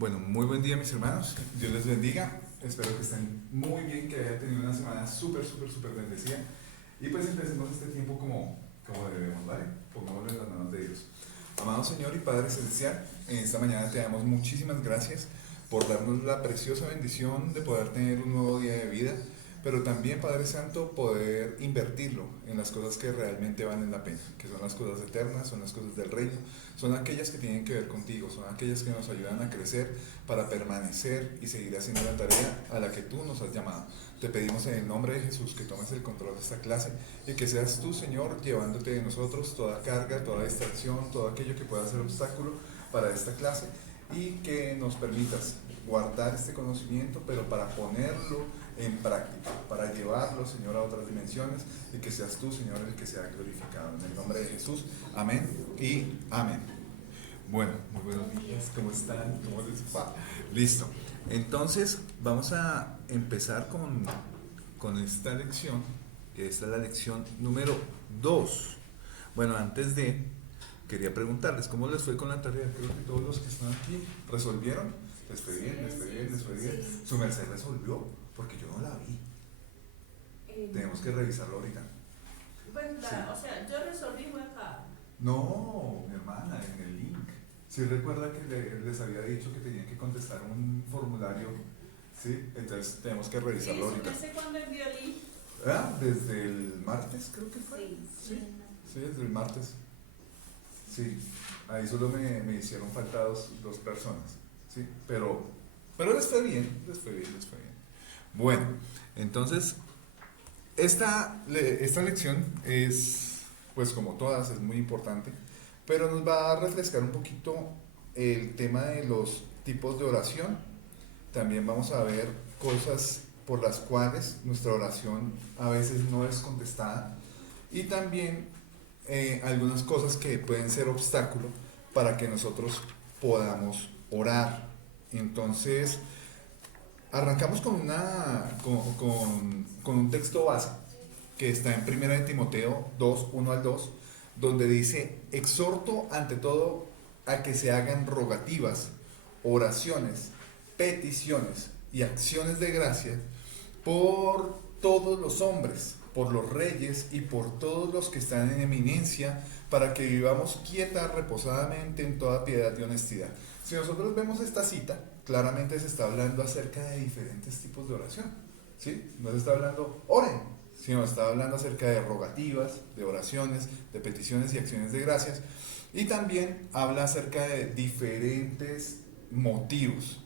Bueno, muy buen día mis hermanos, Dios les bendiga, espero que estén muy bien, que hayan tenido una semana súper bendecida y pues empecemos este tiempo como debemos, ¿vale? Pongámoslo en las manos de Dios. Amado Señor y Padre Celestial, en esta mañana te damos muchísimas gracias por darnos la preciosa bendición de poder tener un nuevo día de vida, pero también, Padre Santo, poder invertirlo en las cosas que realmente valen la pena, que son las cosas eternas, son las cosas del reino, son aquellas que tienen que ver contigo, son aquellas que nos ayudan a crecer para permanecer y seguir haciendo la tarea a la que tú nos has llamado. Te pedimos en el nombre de Jesús que tomes el control de esta clase y que seas tú, Señor, llevándote de nosotros toda carga, toda distracción, todo aquello que pueda ser obstáculo para esta clase y que nos permitas guardar este conocimiento, pero para ponerlo en práctica, para llevarlo, Señor, a otras dimensiones y que seas tú, Señor, el que sea glorificado. En el nombre de Jesús, amén y amén. Bueno, muy buenos días, ¿cómo están? ¿Cómo les va? Listo. Entonces, vamos a empezar con esta lección, que esta es la lección número 2. Bueno, quería preguntarles, ¿cómo les fue con la tarea? Creo que todos los que están aquí resolvieron. Les fue bien, les fue bien, les fue bien. Sí. Su merced resolvió, porque yo no la vi. Tenemos que revisarlo ahorita. Pues Sí. o sea, yo resolví fue acá. No, mi hermana, en el link. Sí, recuerda que les había dicho que tenían que contestar un formulario. Sí, entonces tenemos que revisarlo ahorita. ¿No sé cuándo envió el link? ¿Ah? Desde el martes, creo que fue. Sí. Sí, desde el martes. Sí, ahí solo me hicieron falta dos personas. Sí, pero les fue bien, les fue bien. Bueno, entonces, esta lección es, pues como todas, es muy importante, pero nos va a refrescar un poquito el tema de los tipos de oración. También vamos a ver cosas por las cuales nuestra oración a veces no es contestada y también algunas cosas que pueden ser obstáculo para que nosotros podamos orar. Entonces, arrancamos con un texto base que está en 1 Timoteo 2, 1 al 2, donde dice: exhorto ante todo a que se hagan rogativas, oraciones, peticiones y acciones de gracia por todos los hombres, por los reyes y por todos los que están en eminencia, para que vivamos quieta, reposadamente en toda piedad y honestidad. Si nosotros vemos esta cita, claramente se está hablando acerca de diferentes tipos de oración, ¿sí? No se está hablando oren, sino está hablando acerca de rogativas, de oraciones, de peticiones y acciones de gracias, y también habla acerca de diferentes motivos,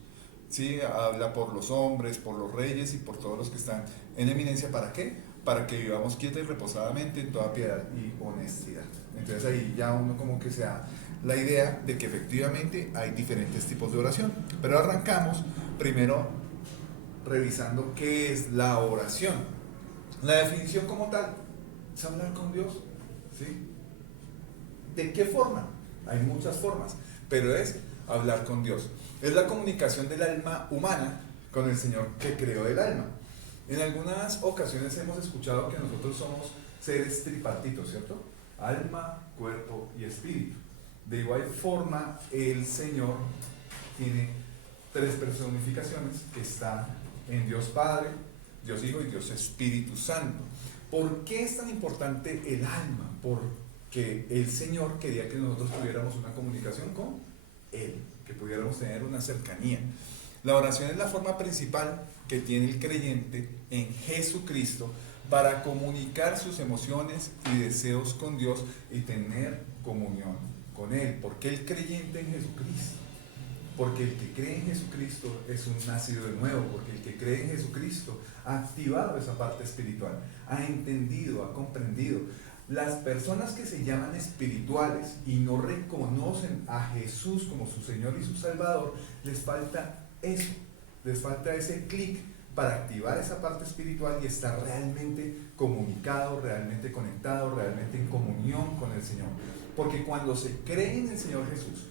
¿sí? Habla por los hombres, por los reyes y por todos los que están en eminencia. ¿Para qué? Para que vivamos quieta y reposadamente en toda piedad y honestidad. Entonces ahí ya uno como que se da la idea de que efectivamente hay diferentes tipos de oración. Pero arrancamos primero revisando qué es la oración. La definición como tal es hablar con Dios, ¿sí? ¿De qué forma? Hay muchas formas, pero es hablar con Dios. Es la comunicación del alma humana con el Señor que creó el alma. En algunas ocasiones hemos escuchado que nosotros somos seres tripartitos, ¿cierto? Alma, cuerpo y espíritu. De igual forma, el Señor tiene tres personificaciones que están en Dios Padre, Dios Hijo y Dios Espíritu Santo. ¿Por qué es tan importante el alma? Porque el Señor quería que nosotros tuviéramos una comunicación con Él, que pudiéramos tener una cercanía. La oración es la forma principal que tiene el creyente en Jesucristo para comunicar sus emociones y deseos con Dios y tener comunión con Él. ¿Por qué el creyente en Jesucristo? Porque el que cree en Jesucristo es un nacido de nuevo, porque el que cree en Jesucristo ha activado esa parte espiritual, ha entendido, ha comprendido. Las personas que se llaman espirituales y no reconocen a Jesús como su Señor y su Salvador, les falta eso, les falta ese clic para activar esa parte espiritual y estar realmente comunicado, realmente conectado, realmente en comunión con el Señor. Porque cuando se cree en el Señor Jesús,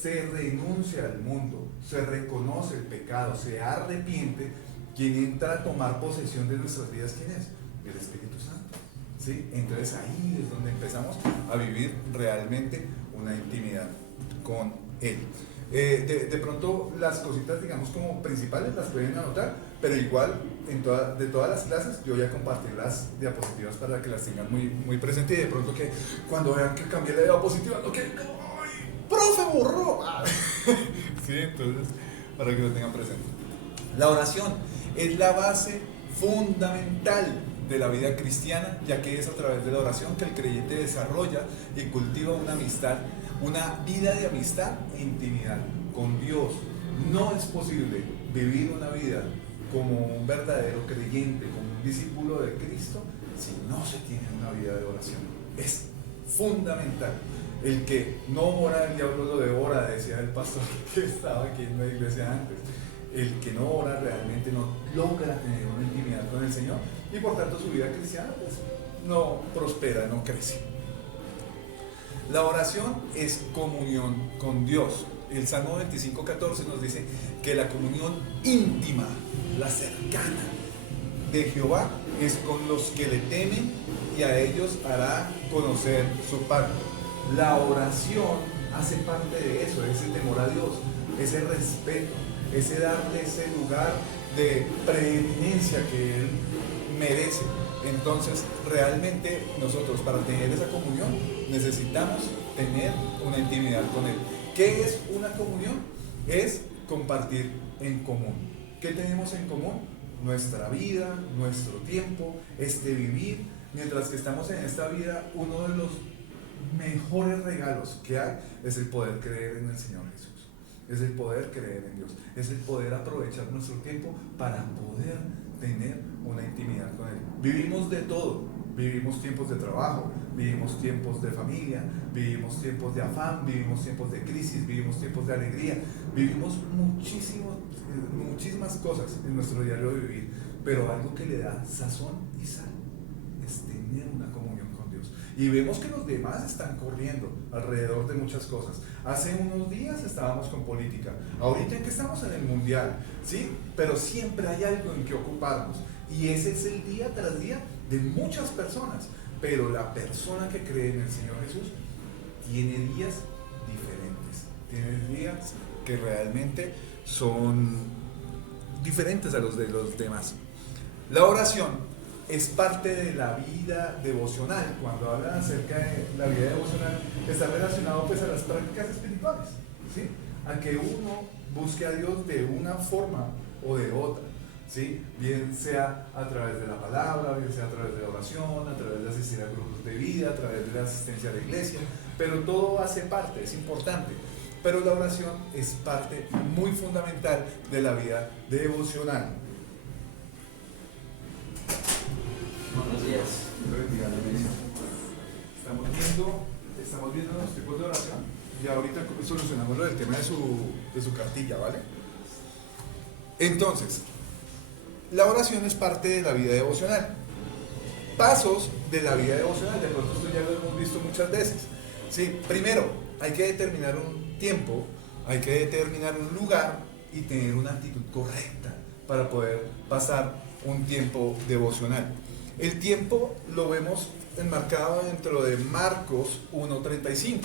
se renuncia al mundo, se reconoce el pecado, se arrepiente. Quien entra a tomar posesión de nuestras vidas, ¿quién es? El Espíritu Santo, ¿sí? Entonces ahí es donde empezamos a vivir realmente una intimidad con Él. De pronto las cositas, digamos, como principales las pueden anotar, pero igual de todas las clases yo voy a compartir las diapositivas para que las tengan muy, muy presentes y de pronto que cuando vean que cambié la diapositiva, no que, ¡ay, profe, borró! Sí, entonces, para que lo tengan presente. La oración es la base fundamental de la vida cristiana, ya que es a través de la oración que el creyente desarrolla y cultiva una amistad, una vida de amistad e intimidad con Dios. No es posible vivir una vida como un verdadero creyente, como un discípulo de Cristo, si no se tiene una vida de oración. Es fundamental. El que no ora, el diablo lo devora, decía el pastor que estaba aquí en la iglesia antes. El que no ora realmente no logra tener una intimidad con el Señor y por tanto su vida cristiana pues, no prospera, no crece. La oración es comunión con Dios. El Salmo 25:14 nos dice que la comunión íntima, la cercana de Jehová es con los que le temen y a ellos hará conocer su pacto. La oración hace parte de eso, ese temor a Dios, ese respeto, ese darle ese lugar de preeminencia que Él merece. Entonces, realmente nosotros para tener esa comunión necesitamos tener una intimidad con Él. ¿Qué es una comunión? Es compartir en común. ¿Qué tenemos en común? Nuestra vida, nuestro tiempo, este vivir. Mientras que estamos en esta vida, uno de los mejores regalos que hay es el poder creer en el Señor Jesús. Es el poder creer en Dios, es el poder aprovechar nuestro tiempo para poder tener una intimidad con Él. Vivimos de todo, vivimos tiempos de trabajo, vivimos tiempos de familia, vivimos tiempos de afán, vivimos tiempos de crisis, vivimos tiempos de alegría, vivimos muchísimas cosas en nuestro diario de vivir, pero algo que le da sazón y sal es tener una comunión con Dios. Y vemos que los demás están corriendo alrededor de muchas cosas. Hace unos días estábamos con política, ahorita en que estamos en el mundial, ¿sí? Pero siempre hay algo en que ocuparnos. Y ese es el día tras día de muchas personas. Pero la persona que cree en el Señor Jesús tiene días diferentes. Tiene días que realmente son diferentes a los de los demás. La oración es parte de la vida devocional. Cuando hablan acerca de la vida devocional, está relacionado pues a las prácticas espirituales, ¿sí? A que uno busque a Dios de una forma o de otra, ¿sí? Bien sea a través de la palabra, bien sea a través de la oración, a través de asistir a grupos de vida, a través de la asistencia a la iglesia, pero todo hace parte, es importante. Pero la oración es parte muy fundamental de la vida devocional. Buenos días. Estamos viendo los tipos de oración y ahorita solucionamos lo del tema de su cartilla, ¿vale? Entonces, la oración es parte de la vida devocional. Pasos de la vida devocional, de pronto esto ya lo hemos visto muchas veces. Sí, primero, hay que determinar un tiempo, hay que determinar un lugar y tener una actitud correcta para poder pasar un tiempo devocional. El tiempo lo vemos enmarcado dentro de Marcos 1:35,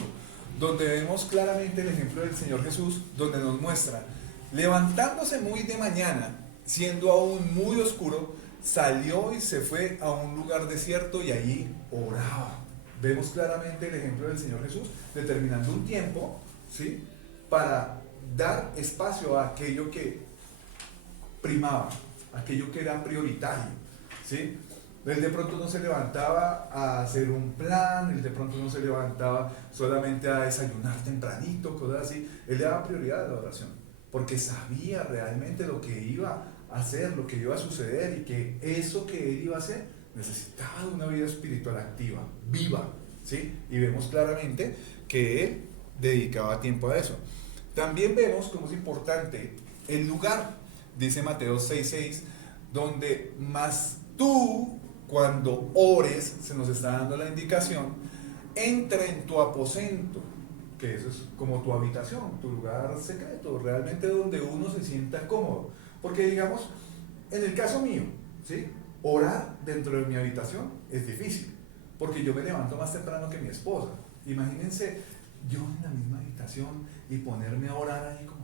donde vemos claramente el ejemplo del Señor Jesús, donde nos muestra, levantándose muy de mañana, siendo aún muy oscuro, salió y se fue a un lugar desierto y allí oraba. Vemos claramente el ejemplo del Señor Jesús, determinando un tiempo, ¿sí?, para dar espacio a aquello que primaba, aquello que era prioritario, ¿sí? Él de pronto no se levantaba a hacer un plan, él de pronto no se levantaba solamente a desayunar tempranito, cosas así. Él le daba prioridad a la oración, porque sabía realmente lo que iba a hacer, lo que iba a suceder y que eso que él iba a hacer necesitaba de una vida espiritual activa, viva, ¿sí? Y vemos claramente que él dedicaba tiempo a eso. También vemos cómo es importante el lugar, dice Mateo 6:6, donde más tú, cuando ores, se nos está dando la indicación, entra en tu aposento, que eso es como tu habitación, tu lugar secreto, realmente donde uno se sienta cómodo. Porque digamos, en el caso mío, ¿sí?, orar dentro de mi habitación es difícil, porque yo me levanto más temprano que mi esposa. Imagínense yo en la misma habitación y ponerme a orar ahí como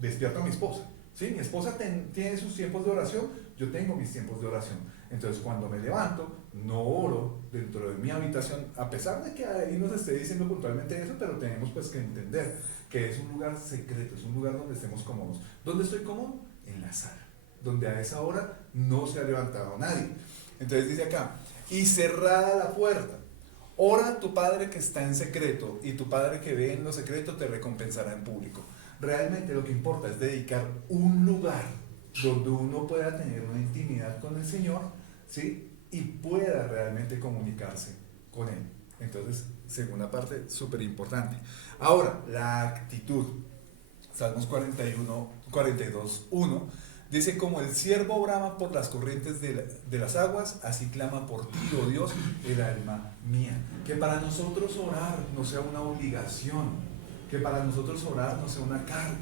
despierto a mi esposa. ¿Sí? Mi esposa tiene sus tiempos de oración, yo tengo mis tiempos de oración. Entonces cuando me levanto, no oro dentro de mi habitación, a pesar de que ahí nos esté diciendo puntualmente eso, pero tenemos pues que entender que es un lugar secreto, es un lugar donde estemos cómodos. ¿Dónde estoy cómodo? En la sala, donde a esa hora no se ha levantado nadie. Entonces dice acá, y cerrada la puerta, ora a tu Padre que está en secreto, y tu Padre que ve en lo secreto te recompensará en público. Realmente lo que importa es dedicar un lugar donde uno pueda tener una intimidad con el Señor, ¿sí? Y pueda realmente comunicarse con Él. Entonces, segunda parte, súper importante. Ahora, la actitud. Salmos 42, 1, dice, como el ciervo brama por las corrientes de las aguas, así clama por ti, oh Dios, el alma mía. Que para nosotros orar no sea una obligación, que para nosotros orar no sea una carga,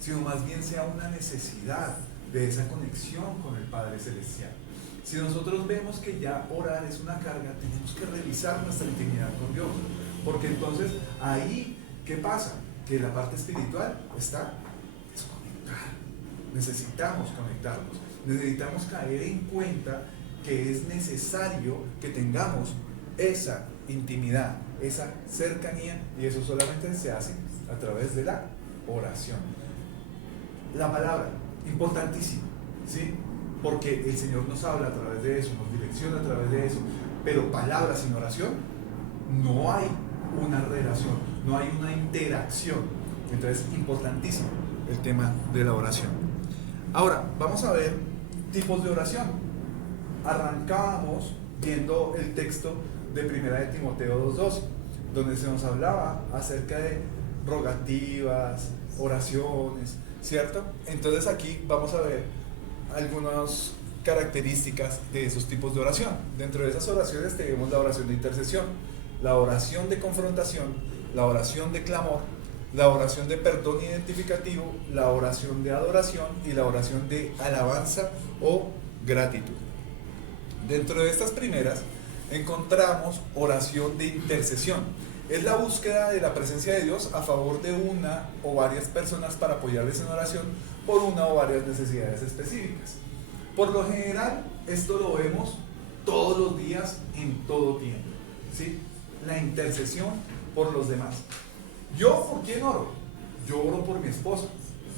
sino más bien sea una necesidad de esa conexión con el Padre Celestial. Si nosotros vemos que ya orar es una carga, tenemos que revisar nuestra intimidad con Dios, porque entonces ahí, ¿qué pasa? Que la parte espiritual está desconectada. Necesitamos conectarnos, necesitamos caer en cuenta que es necesario que tengamos esa intimidad, esa cercanía, y eso solamente se hace a través de la oración. La palabra, importantísima, ¿sí? Porque el Señor nos habla a través de eso, nos direcciona a través de eso, pero palabra sin oración, no hay una relación, no hay una interacción. Entonces, importantísimo el tema de la oración. Ahora, vamos a ver tipos de oración. Arrancábamos viendo el texto de 1 de Timoteo 2:12, donde se nos hablaba acerca de rogativas, oraciones, ¿cierto? Entonces aquí vamos a ver algunas características de esos tipos de oración. Dentro de esas oraciones tenemos la oración de intercesión, la oración de confrontación, la oración de clamor, la oración de perdón identificativo, la oración de adoración y la oración de alabanza o gratitud. Dentro de estas primeras encontramos oración de intercesión. Es la búsqueda de la presencia de Dios a favor de una o varias personas para apoyarles en oración por una o varias necesidades específicas. Por lo general, esto lo vemos todos los días, en todo tiempo, ¿sí? La intercesión por los demás. ¿Yo por quién oro? Yo oro por mi esposa,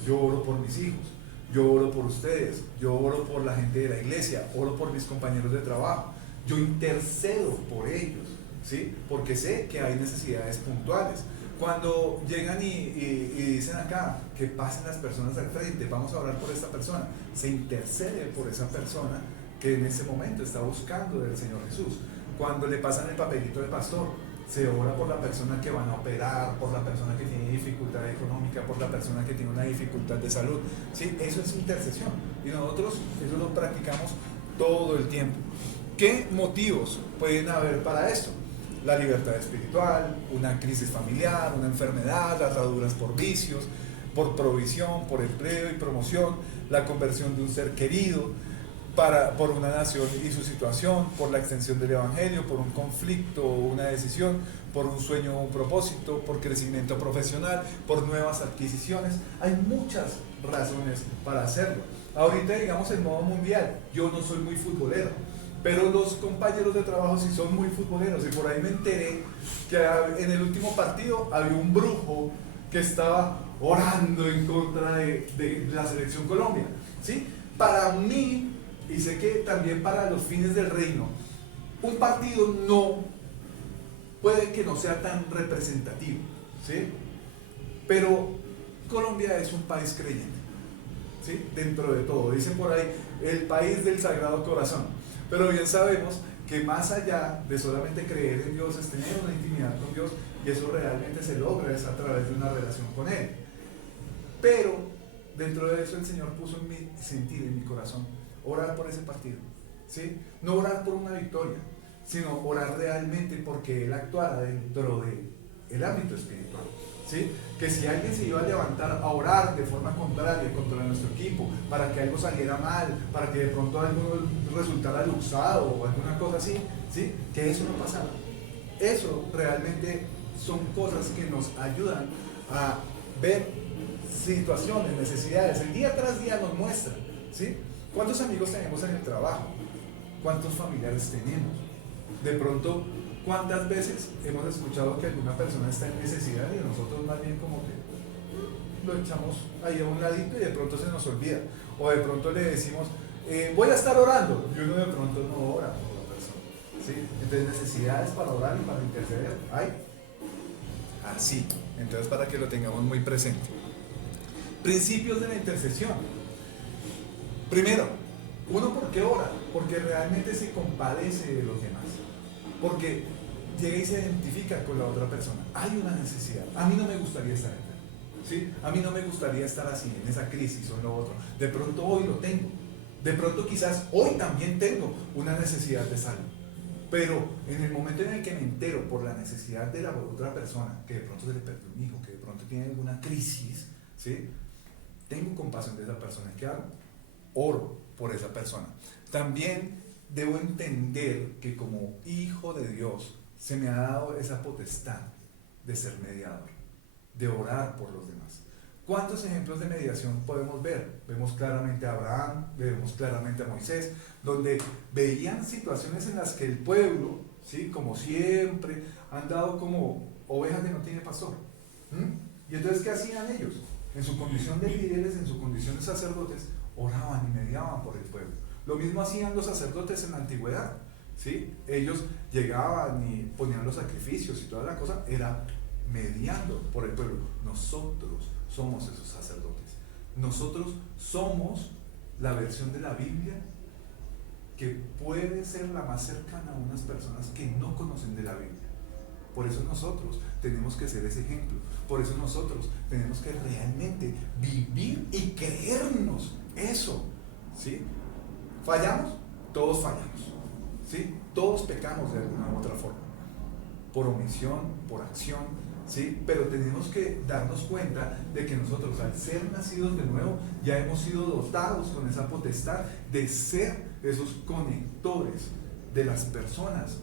yo oro por mis hijos, yo oro por ustedes, yo oro por la gente de la iglesia, oro por mis compañeros de trabajo, yo intercedo por ellos, ¿sí? Porque sé que hay necesidades puntuales. Cuando llegan y dicen acá que pasen las personas al frente, vamos a orar por esta persona, se intercede por esa persona que en ese momento está buscando del Señor Jesús. Cuando le pasan el papelito de pastor, se ora por la persona que van a operar, por la persona que tiene dificultad económica, por la persona que tiene una dificultad de salud, ¿sí? Eso es intercesión y nosotros eso lo practicamos todo el tiempo. ¿Qué motivos pueden haber para esto? La libertad espiritual, una crisis familiar, una enfermedad, ataduras por vicios, por provisión, por empleo y promoción, la conversión de un ser querido, por una nación y su situación, por la extensión del evangelio, por un conflicto o una decisión, por un sueño o un propósito, por crecimiento profesional, por nuevas adquisiciones. Hay muchas razones para hacerlo. Ahorita, digamos, en modo mundial, yo no soy muy futbolero, pero los compañeros de trabajo sí son muy futboleros, y por ahí me enteré que en el último partido había un brujo que estaba orando en contra de la selección Colombia, ¿sí? Para mí, y sé que también para los fines del reino, un partido no puede que no sea tan representativo, ¿sí? Pero Colombia es un país creyente, ¿sí? Dentro de todo, dicen por ahí, el país del Sagrado Corazón. Pero bien sabemos que más allá de solamente creer en Dios es tener una intimidad con Dios, y eso realmente se logra es a través de una relación con Él. Pero dentro de eso el Señor puso en mi sentir, en mi corazón, orar por ese partido, ¿sí? No orar por una victoria, sino orar realmente porque Él actuara dentro del ámbito espiritual, ¿sí? Que si alguien se iba a levantar a orar de forma contraria contra nuestro equipo, para que algo saliera mal, para que de pronto algo resultara luxado o alguna cosa así, ¿sí? Que eso no pasara. Eso realmente son cosas que nos ayudan a ver situaciones, necesidades, el día tras día nos muestran, ¿sí? ¿Cuántos amigos tenemos en el trabajo? ¿Cuántos familiares tenemos? De pronto, ¿cuántas veces hemos escuchado que alguna persona está en necesidad y nosotros más bien como que lo echamos ahí a un ladito y de pronto se nos olvida? O de pronto le decimos, voy a estar orando, y uno de pronto no ora por la persona, ¿sí? Entonces, necesidades para orar y para interceder hay así. Entonces, para que lo tengamos muy presente. Principios de la intercesión. Primero, uno, ¿por qué ora? Porque realmente se compadece de los demás. Porque llega y se identifica con la otra persona. Hay una necesidad. A mí no me gustaría estar enfermo, ¿sí? A mí no me gustaría estar así, en esa crisis o en lo otro. De pronto hoy lo tengo. De pronto quizás hoy también tengo una necesidad de salud. Pero en el momento en el que me entero por la necesidad de la otra persona, que de pronto se le perdió un hijo, que de pronto tiene alguna crisis, ¿sí? Tengo compasión de esa persona. ¿Qué hago? Oro por esa persona. También debo entender que como hijo de Dios se me ha dado esa potestad de ser mediador, de orar por los demás. ¿Cuántos ejemplos de mediación podemos ver? Vemos claramente a Abraham, vemos claramente a Moisés, donde veían situaciones en las que el pueblo, ¿sí? Como siempre, han dado como ovejas que no tiene pastor. Y entonces, ¿qué hacían ellos? En su condición de líderes, en su condición de sacerdotes, oraban y mediaban por el pueblo. Lo mismo hacían los sacerdotes en la antigüedad, ¿sí? Ellos llegaban y ponían los sacrificios y toda la cosa, era mediando por el pueblo. Nosotros somos esos sacerdotes. Nosotros somos la versión de la Biblia que puede ser la más cercana a unas personas que no conocen de la Biblia. Por eso nosotros tenemos que ser ese ejemplo. Por eso nosotros tenemos que realmente vivir y creernos eso, ¿sí? ¿Fallamos? Todos fallamos, ¿sí? Todos pecamos de alguna u otra forma, por omisión, por acción, ¿sí? Pero tenemos que darnos cuenta de que nosotros, al ser nacidos de nuevo, ya hemos sido dotados con esa potestad de ser esos conectores de las personas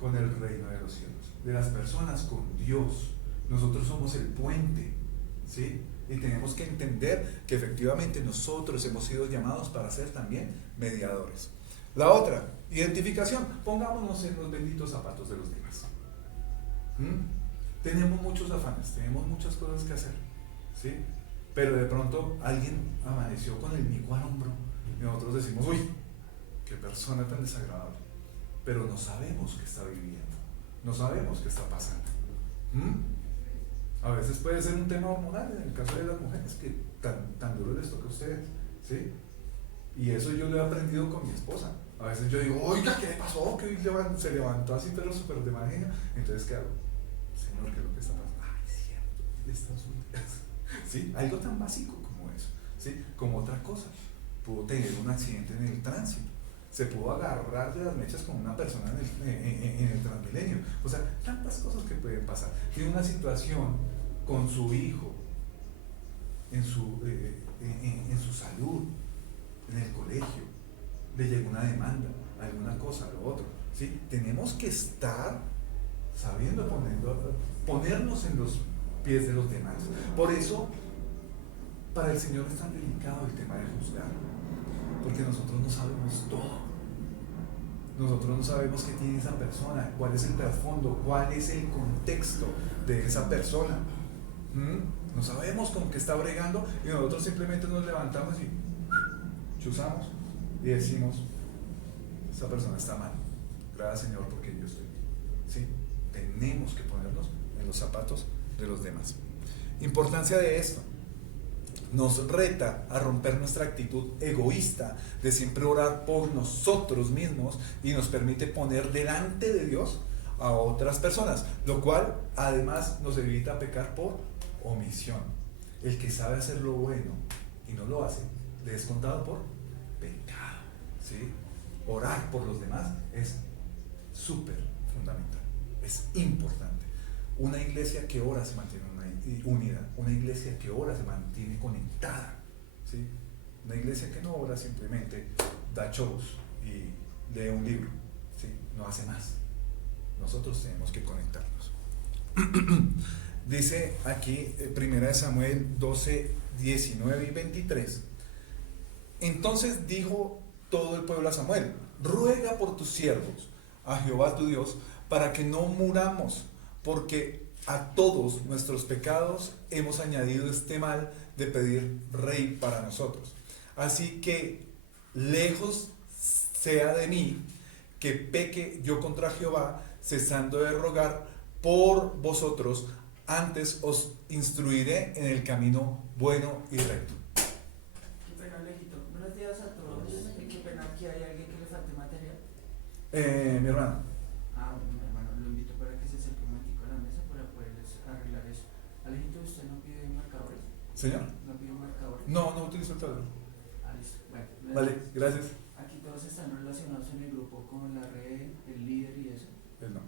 con el reino de los cielos, de las personas con Dios. Nosotros somos el puente, ¿sí? Y tenemos que entender que efectivamente nosotros hemos sido llamados para ser también mediadores. La otra, identificación. Pongámonos en los benditos zapatos de los demás. Tenemos muchos afanes, tenemos muchas cosas que hacer, ¿sí? Pero de pronto alguien amaneció con el mico al hombro y nosotros decimos, uy, qué persona tan desagradable. Pero no sabemos qué está viviendo, no sabemos qué está pasando. A veces puede ser un tema hormonal, en el caso de las mujeres, que tan duro les toca a ustedes, ¿sí? Y eso yo lo he aprendido con mi esposa. A veces yo digo, oiga, ¿qué le pasó? Que se levantó así, pero súper de mal genio. Entonces, ¿qué hago? Señor, ¿qué es lo que está pasando? Ay, es cierto, están subidas. ¿Sí? Algo tan básico como eso, ¿sí? Como otra cosa, pudo tener un accidente en el tránsito, se pudo agarrar de las mechas con una persona en el Transmilenio. O sea, tantas cosas que pueden pasar. Tiene una situación con su hijo, en su salud, en el colegio, le llegó una demanda, alguna cosa, lo otro, ¿sí? Tenemos que estar sabiendo ponernos en los pies de los demás. Por eso, para el Señor es tan delicado el tema de juzgar, porque nosotros no sabemos todo. Nosotros no sabemos qué tiene esa persona, cuál es el trasfondo, cuál es el contexto de esa persona. No sabemos con qué está bregando y nosotros simplemente nos levantamos y chuzamos y decimos, esa persona está mal. Gracias, Señor, porque yo estoy bien. ¿Sí? Tenemos que ponernos en los zapatos de los demás. Importancia de esto. Nos reta a romper nuestra actitud egoísta de siempre orar por nosotros mismos y nos permite poner delante de Dios a otras personas, lo cual además nos evita pecar por omisión. El que sabe hacer lo bueno y no lo hace, le es contado por pecado, ¿sí? Orar por los demás es súper fundamental, es importante. Una iglesia que ora se mantiene unida, una iglesia que ora se mantiene conectada, ¿sí? Una iglesia que no ora simplemente da shows y lee un libro, ¿sí? No hace más. Nosotros tenemos que conectarnos. Dice aquí, primera de Samuel 12, 19 y 23. Entonces dijo todo el pueblo a Samuel: ruega por tus siervos a Jehová tu Dios, para que no muramos, porque a todos nuestros pecados hemos añadido este mal de pedir rey para nosotros. Así que lejos sea de mí que peque yo contra Jehová, cesando de rogar por vosotros, antes os instruiré en el camino bueno y recto. Qué pena, Alejito. Buenos días a todos. Qué pena, aquí hay alguien que le falte material. Mi hermano. Bueno, mi hermano, lo invito para que se acerque un momentico a la mesa para poderles arreglar eso. Alejito, ¿usted no pide marcadores? ¿Señor? ¿No pide marcadores? No, no utilizo el tablero. Listo. Bueno, Vale, gracias. aquí todos están relacionados en el grupo con la red, el líder y eso. Él no.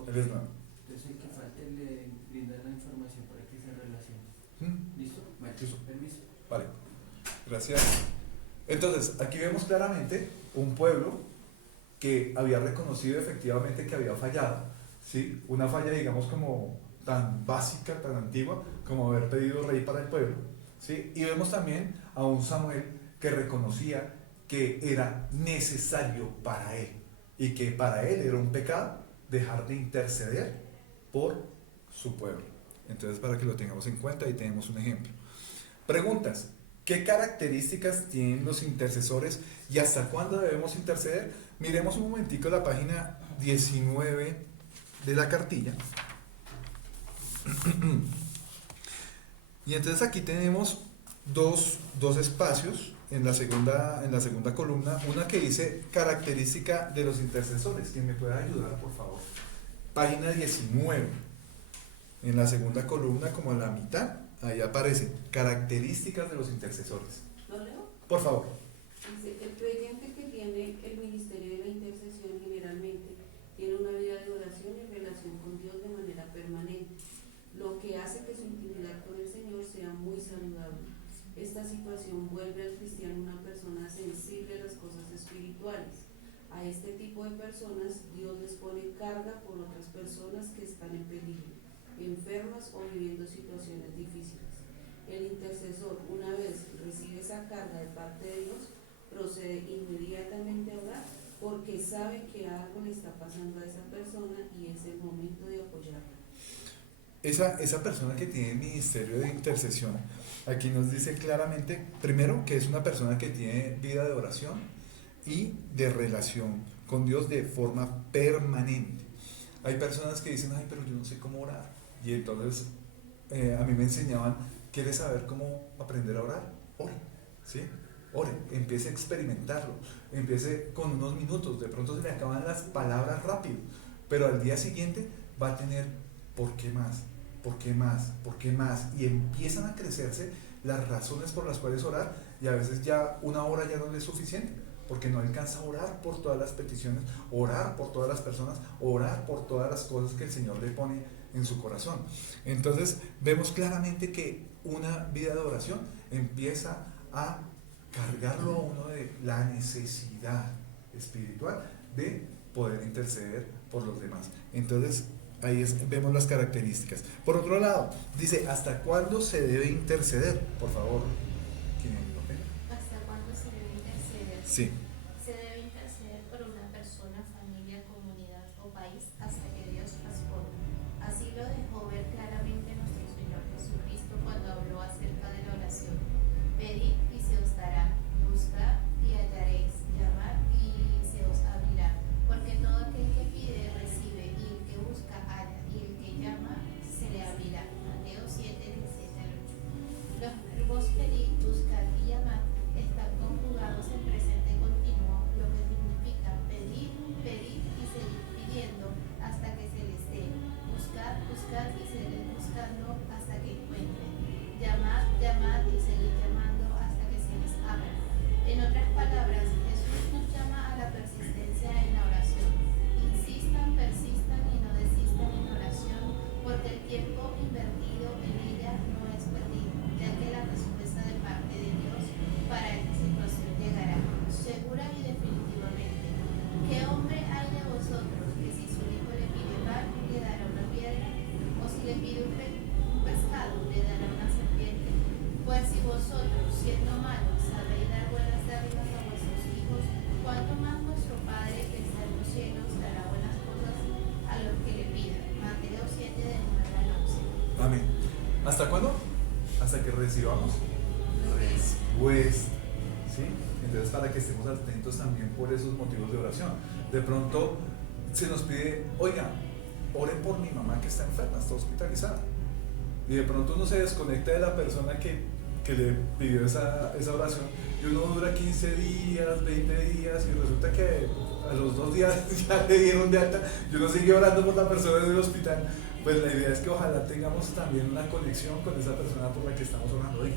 Ok. Él es no. Entonces, el que falte le brinda la información para que se relacione. ¿Mm? ¿Listo? Bueno, Listo. permiso. Vale, gracias. Entonces, aquí vemos claramente un pueblo que había reconocido efectivamente que había fallado, ¿sí? Una falla, digamos, como tan básica, tan antigua, como haber pedido rey para el pueblo, ¿sí? Y vemos también a un Samuel que reconocía que era necesario para él y que para él era un pecado dejar de interceder por su pueblo. Entonces, para que lo tengamos en cuenta, ahí tenemos un ejemplo. Preguntas: ¿qué características tienen los intercesores y hasta cuándo debemos interceder? Miremos un momentico la página 19 de la cartilla. Y entonces aquí tenemos dos espacios en la segunda columna, una que dice característica de los intercesores. ¿Quién me puede ayudar, por favor? Página 19. En la segunda columna, como a la mitad, ahí aparecen características de los intercesores. ¿Lo leo? Por favor. Dice: el creyente que tiene el ministerio de la intercesión generalmente tiene una vida de oración y relación con Dios de manera permanente, lo que hace que su intimidad con el Señor sea muy saludable. Esta situación vuelve al cristiano una persona sensible a las cosas espirituales. A este tipo de personas Dios les pone carga por otras personas que están en peligro, enfermas o viviendo situaciones difíciles. El intercesor, una vez recibe esa carga de parte de Dios, procede inmediatamente a orar porque sabe que algo le está pasando a esa persona y es el momento de apoyarla. Esa persona que tiene el ministerio de intercesión, aquí nos dice claramente, primero, que es una persona que tiene vida de oración y de relación con Dios de forma permanente. Hay personas que dicen: ay, pero yo no sé cómo orar. Y entonces a mí me enseñaban: ¿quieres saber cómo aprender a orar? Ore, ¿sí? Ore, empiece a experimentarlo, empiece con unos minutos, de pronto se le acaban las palabras rápido, pero al día siguiente va a tener ¿por qué más? ¿Por qué más? ¿Por qué más? Y empiezan a crecerse las razones por las cuales orar, y a veces ya una hora ya no es suficiente, porque no alcanza a orar por todas las peticiones, orar por todas las personas, orar por todas las cosas que el Señor le pone en su corazón. Entonces vemos claramente que una vida de oración empieza a cargarlo a uno de la necesidad espiritual de poder interceder por los demás. Entonces ahí vemos las características. Por otro lado, dice: ¿hasta cuándo se debe interceder? Por favor, ¿quién lo ve? ¿Hasta cuándo se debe interceder? Sí. Se debe interceder por una persona, familia, comunidad o país hasta que Dios responda. Así lo dejó ver claramente nuestro Señor Jesucristo cuando habló acerca de la oración. Pedid y se os dará, buscad y hallaréis, llamad y se os abrirá. Porque todo aquel que pide recibe, y el que busca halla, y el que llama se le abrirá. Mateo 7, 17 al 8. Los verbos pedir, buscar y llamar están conjugados en presente continuo vosotros, siendo malos, sabéis dar buenas dádivas a vuestros hijos, cuánto más vuestro Padre que está en los cielos dará buenas cosas a los que le pidan. Mateo 7, del 9 al 11. Amén. ¿Hasta cuándo? Hasta que recibamos respuesta. ¿Sí? Entonces, para que estemos atentos también por esos motivos de oración. De pronto se nos pide, oiga, oren por mi mamá que está enferma, está hospitalizada. Y de pronto uno se desconecta de la persona que le pidió esa oración, y uno dura 15 días, 20 días, y resulta que a los 2 días ya le dieron de alta, y uno sigue orando por la persona en el hospital. Pues la idea es que ojalá tengamos también una conexión con esa persona por la que estamos orando. Oiga,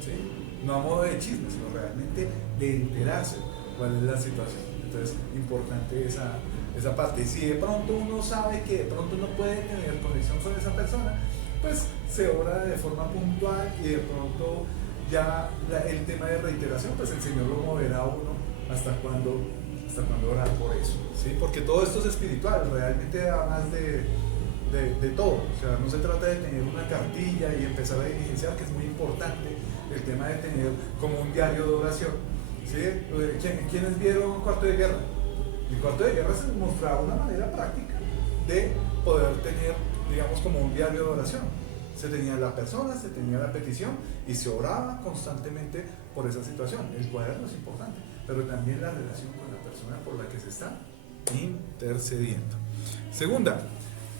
¿sí? No a modo de chisme, sino realmente de enterarse cuál es la situación. Entonces, importante esa parte. Y si de pronto uno sabe que de pronto no puede tener conexión con esa persona, pues se ora de forma puntual, y de pronto ya el tema de reiteración, pues el Señor lo moverá a uno hasta cuando orar por eso, ¿sí? Porque todo esto es espiritual, realmente da más de todo. O sea, no se trata de tener una cartilla y empezar a diligenciar, que es muy importante el tema de tener como un diario de oración, ¿sí? ¿Quiénes vieron Cuarto de Guerra? El Cuarto de Guerra se mostraba una manera práctica de poder tener, digamos, como un diario de oración. Se tenía la persona, se tenía la petición, y se oraba constantemente por esa situación. El cuaderno es importante, pero también la relación con la persona por la que se está intercediendo. Segunda,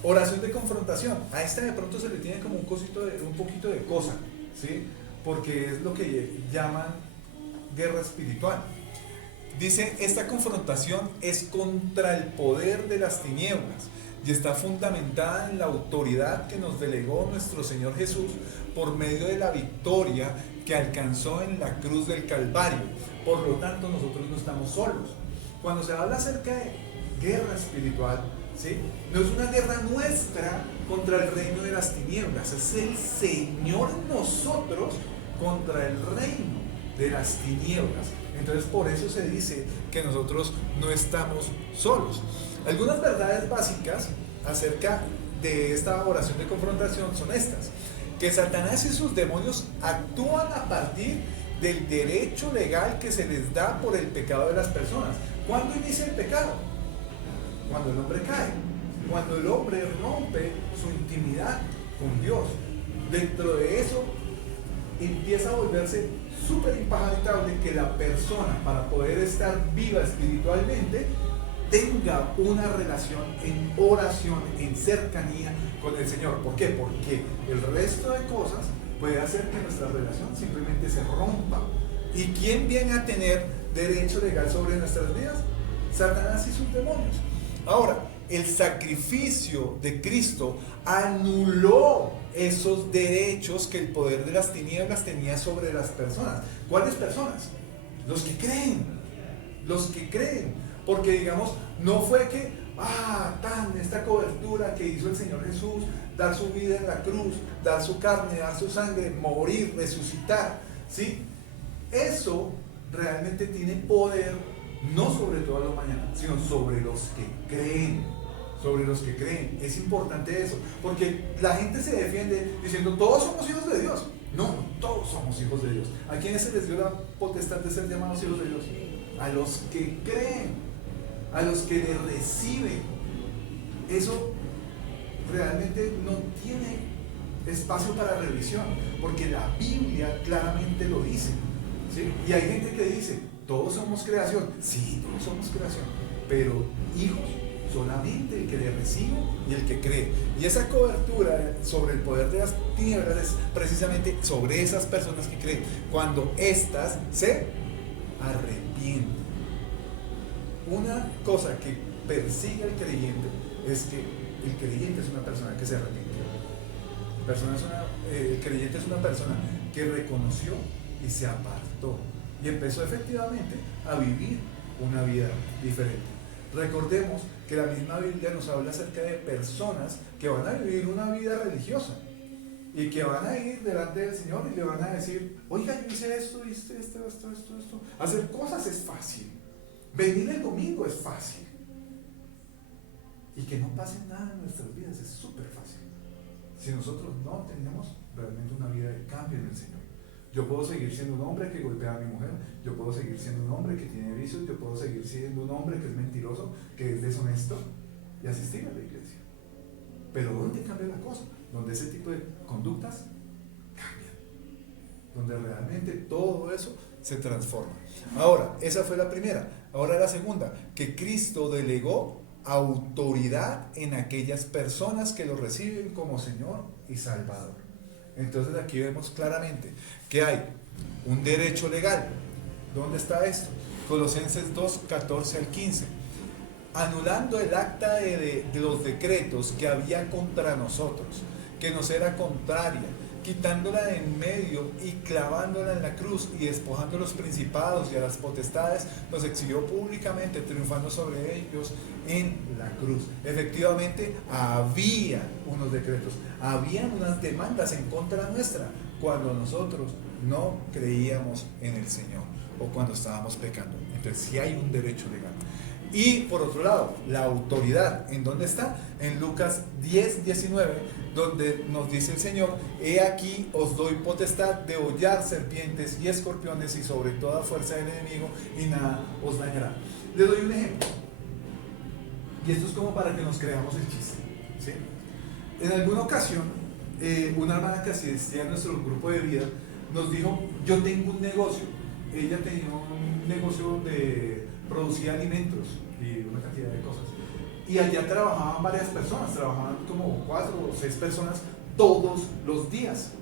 oración de confrontación. A esta de pronto se le tiene como un poquito de cosa, ¿sí? Porque es lo que llaman guerra espiritual. Dice, esta confrontación es contra el poder de las tinieblas y está fundamentada en la autoridad que nos delegó nuestro Señor Jesús por medio de la victoria que alcanzó en la cruz del Calvario. Por lo tanto, nosotros no estamos solos. Cuando se habla acerca de guerra espiritual, ¿sí? No es una guerra nuestra contra el reino de las tinieblas, es el Señor en nosotros contra el reino de las tinieblas. Entonces, por eso se dice que nosotros no estamos solos. Algunas verdades básicas acerca de esta oración de confrontación son estas: que Satanás y sus demonios actúan a partir del derecho legal que se les da por el pecado de las personas. ¿Cuándo inicia el pecado? Cuando el hombre cae, cuando el hombre rompe su intimidad con Dios. Dentro de eso empieza a volverse súper impalatable que la persona, para poder estar viva espiritualmente, tenga una relación en oración, en cercanía con el Señor. ¿Por qué? Porque el resto de cosas puede hacer que nuestra relación simplemente se rompa. ¿Y quién viene a tener derecho legal sobre nuestras vidas? Satanás y sus demonios. Ahora, el sacrificio de Cristo anuló esos derechos que el poder de las tinieblas tenía sobre las personas. ¿Cuáles personas? Los que creen. Los que creen. Porque, digamos, no fue que, esta cobertura que hizo el Señor Jesús, dar su vida en la cruz, dar su carne, dar su sangre, morir, resucitar, ¿sí? Eso realmente tiene poder, no sobre toda la humanidad, sino sobre los que creen. Sobre los que creen. Es importante eso, porque la gente se defiende diciendo, todos somos hijos de Dios. No, todos somos hijos de Dios. ¿A quiénes se les dio la potestad de ser llamados hijos de Dios? A los que creen, a los que le reciben. Eso realmente no tiene espacio para revisión, porque la Biblia claramente lo dice, ¿sí? Y hay gente que dice, todos somos creación. Sí, todos somos creación, pero hijos solamente el que le recibe y el que cree. Y esa cobertura sobre el poder de las tinieblas es precisamente sobre esas personas que creen, cuando éstas se arrepienten. Una cosa que persigue al creyente es que el creyente es una persona que se arrepiente. El creyente es una persona que reconoció y se apartó y empezó efectivamente a vivir una vida diferente. Recordemos que la misma Biblia nos habla acerca de personas que van a vivir una vida religiosa y que van a ir delante del Señor y le van a decir, oiga, yo hice esto. Hacer cosas es fácil. Venir el domingo es fácil. Y que no pase nada en nuestras vidas es súper fácil. Si nosotros no tenemos realmente una vida de cambio en el Señor. Yo puedo seguir siendo un hombre que golpea a mi mujer, yo puedo seguir siendo un hombre que tiene vicios, yo puedo seguir siendo un hombre que es mentiroso, que es deshonesto y asistir a la iglesia. Pero ¿dónde cambia la cosa? Donde ese tipo de conductas cambian, donde realmente todo eso se transforma. Ahora, esa fue la primera. Ahora la segunda, que Cristo delegó autoridad en aquellas personas que lo reciben como Señor y Salvador. Entonces aquí vemos claramente que hay un derecho legal. ¿Dónde está esto? Colosenses 2, 14 al 15. Anulando el acta de los decretos que había contra nosotros, que nos era contraria, quitándola de en medio y clavándola en la cruz y despojando a los principados y a las potestades, los exhibió públicamente, triunfando sobre ellos en la cruz. Efectivamente, había unos decretos, habían unas demandas en contra nuestra cuando nosotros no creíamos en el Señor o cuando estábamos pecando. Entonces, sí hay un derecho legal. Y por otro lado, la autoridad, ¿en dónde está? En Lucas 10, 19, donde nos dice el Señor: he aquí os doy potestad de hollar serpientes y escorpiones y sobre toda fuerza del enemigo, y nada os dañará. Les doy un ejemplo, y esto es como para que nos creamos el chiste, ¿sí? En alguna ocasión, una hermana que asistía a nuestro grupo de vida nos dijo: yo tengo un negocio. Ella tenía un negocio de producir alimentos y una cantidad de cosas, y allá trabajaban varias personas, trabajaban como 4 o 6 personas todos los días,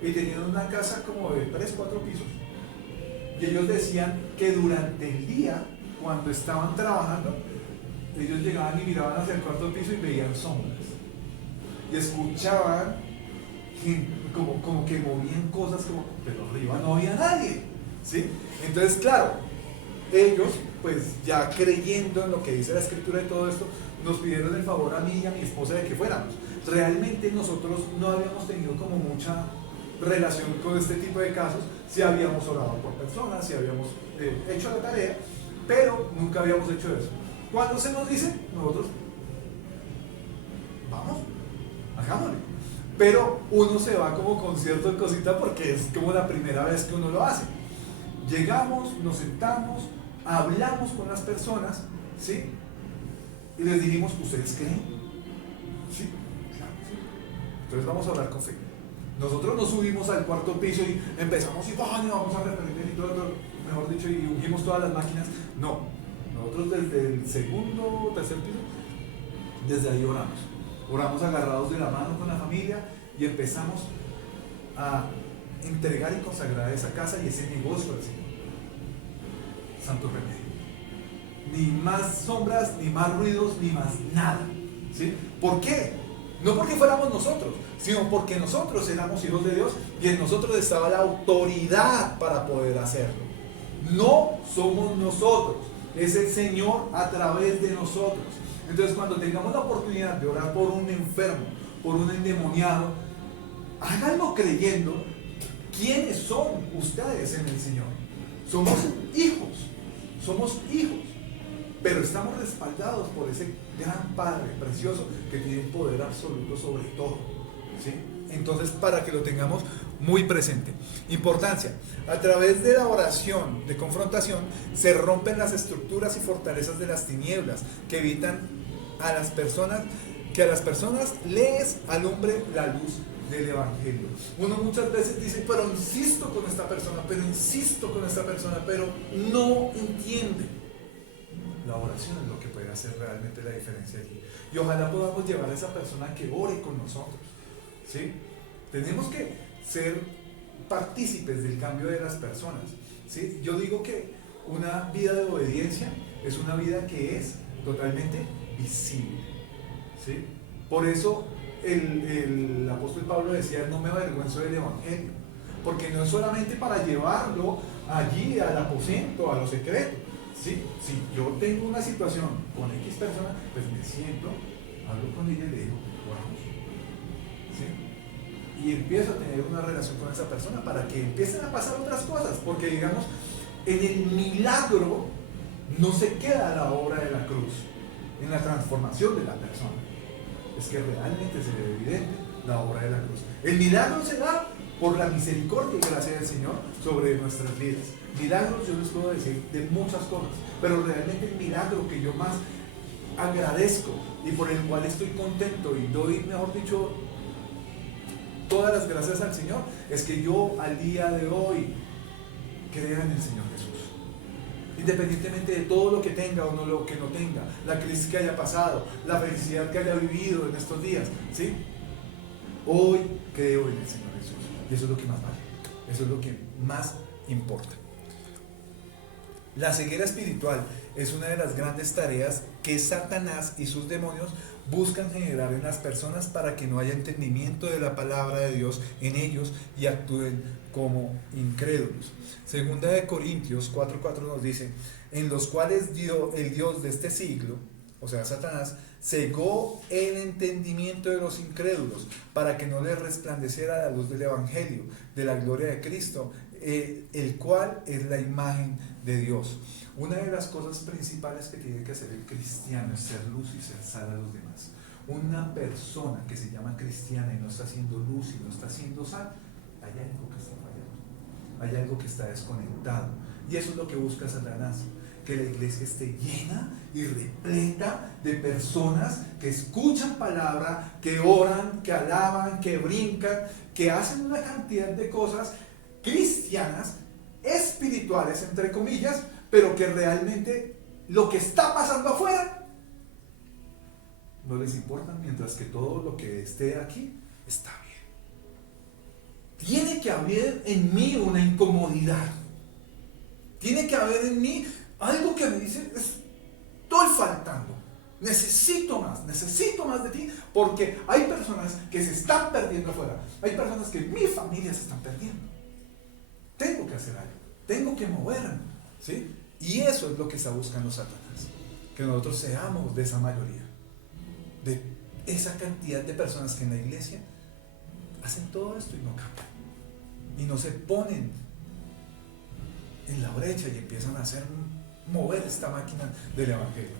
y tenían una casa como de 3, 4 pisos, y ellos decían que durante el día, cuando estaban trabajando, ellos llegaban y miraban hacia el 4.º piso y veían sombras, y escuchaban como que movían cosas, pero arriba no había nadie, ¿sí? Entonces, claro, ellos, pues ya creyendo en lo que dice la escritura y todo esto, nos pidieron el favor a mí y a mi esposa de que fuéramos. Realmente nosotros no habíamos tenido como mucha relación con este tipo de casos. Sí habíamos orado por personas, sí habíamos hecho la tarea, pero nunca habíamos hecho eso. Cuando se nos dice, nosotros vamos, hagámosle. Pero uno se va como con cierta cosita porque es como la primera vez que uno lo hace. Llegamos, nos sentamos, hablamos con las personas, ¿sí? Y les dijimos: ¿ustedes creen? Sí, claro que sí. Entonces vamos a hablar con fe. Nosotros nos subimos al 4.º piso y empezamos y vamos a reprender y todo, mejor dicho, y ungimos todas las máquinas. No, nosotros desde el 2.º, 3.º piso, desde ahí oramos. Oramos agarrados de la mano con la familia y empezamos a entregar y consagrar esa casa y ese negocio al Señor. Santo remedio. Ni más sombras, ni más ruidos, ni más nada, ¿sí? ¿Por qué? No porque fuéramos nosotros, sino porque nosotros éramos hijos de Dios y en nosotros estaba la autoridad para poder hacerlo. No somos nosotros, es el Señor a través de nosotros. Entonces, cuando tengamos la oportunidad de orar por un enfermo, por un endemoniado, háganlo creyendo. ¿Quiénes son ustedes en el Señor? Somos hijos, pero estamos respaldados por ese gran Padre precioso que tiene el poder absoluto sobre todo, ¿sí? Entonces, para que lo tengamos muy presente. Importancia: a través de la oración de confrontación se rompen las estructuras y fortalezas de las tinieblas que evitan a las personas les alumbre la luz del Evangelio. Uno muchas veces dice: pero insisto con esta persona, pero no entiende. La oración es lo que puede hacer realmente la diferencia aquí. Y ojalá podamos llevar a esa persona que ore con nosotros, ¿sí? Tenemos que ser partícipes del cambio de las personas, ¿sí? Yo digo que una vida de obediencia es una vida que es totalmente visible, ¿sí? Por eso el apóstol Pablo decía: no me avergüenzo del Evangelio, porque no es solamente para llevarlo allí al aposento, a lo secreto, ¿sí? Si yo tengo una situación con X persona, pues me siento, hablo con ella y le digo: oramos, ¿sí? Y empiezo a tener una relación con esa persona para que empiecen a pasar otras cosas, porque digamos, en el milagro no se queda la obra de la cruz, en la transformación de la persona. Es que realmente se ve evidente la obra de la cruz. El milagro se da por la misericordia y gracia del Señor sobre nuestras vidas. Milagros yo les puedo decir de muchas cosas, pero realmente el milagro que yo más agradezco y por el cual estoy contento y doy, mejor dicho, todas las gracias al Señor, es que yo al día de hoy crea en el Señor Jesús. Independientemente de todo lo que tenga o no lo que no tenga, la crisis que haya pasado, la felicidad que haya vivido en estos días, ¿sí? Hoy creo en el Señor Jesús. Y eso es lo que más vale. Eso es lo que más importa. La ceguera espiritual es una de las grandes tareas que Satanás y sus demonios buscan generar en las personas para que no haya entendimiento de la palabra de Dios en ellos y actúen como incrédulos. Segunda de Corintios 4:4 nos dice, en los cuales el Dios de este siglo, o sea Satanás, cegó el entendimiento de los incrédulos para que no les resplandeciera la luz del Evangelio, de la gloria de Cristo, el cual es la imagen de Dios. Una de las cosas principales que tiene que hacer el cristiano es ser luz y ser sal a los demás. Una persona que se llama cristiana y no está haciendo luz y no está haciendo sal, hay algo que está fallando, hay algo que está desconectado, y eso es lo que busca Satanás, que la iglesia esté llena y repleta de personas que escuchan palabra, que oran, que alaban, que brincan, que hacen una cantidad de cosas cristianas, espirituales entre comillas, pero que realmente lo que está pasando afuera no les importa, mientras que todo lo que esté aquí está bien. Tiene que haber en mí una incomodidad, tiene que haber en mí algo que me dice, estoy faltando, necesito más de ti, porque hay personas que se están perdiendo afuera, hay personas que mi familia se están perdiendo. Tengo que hacer algo, tengo que moverme, ¿sí? Y eso es lo que está buscando Satanás, que nosotros seamos de esa mayoría, de esa cantidad de personas que en la iglesia hacen todo esto y no cambian, y no se ponen en la brecha y empiezan a mover esta máquina del Evangelio,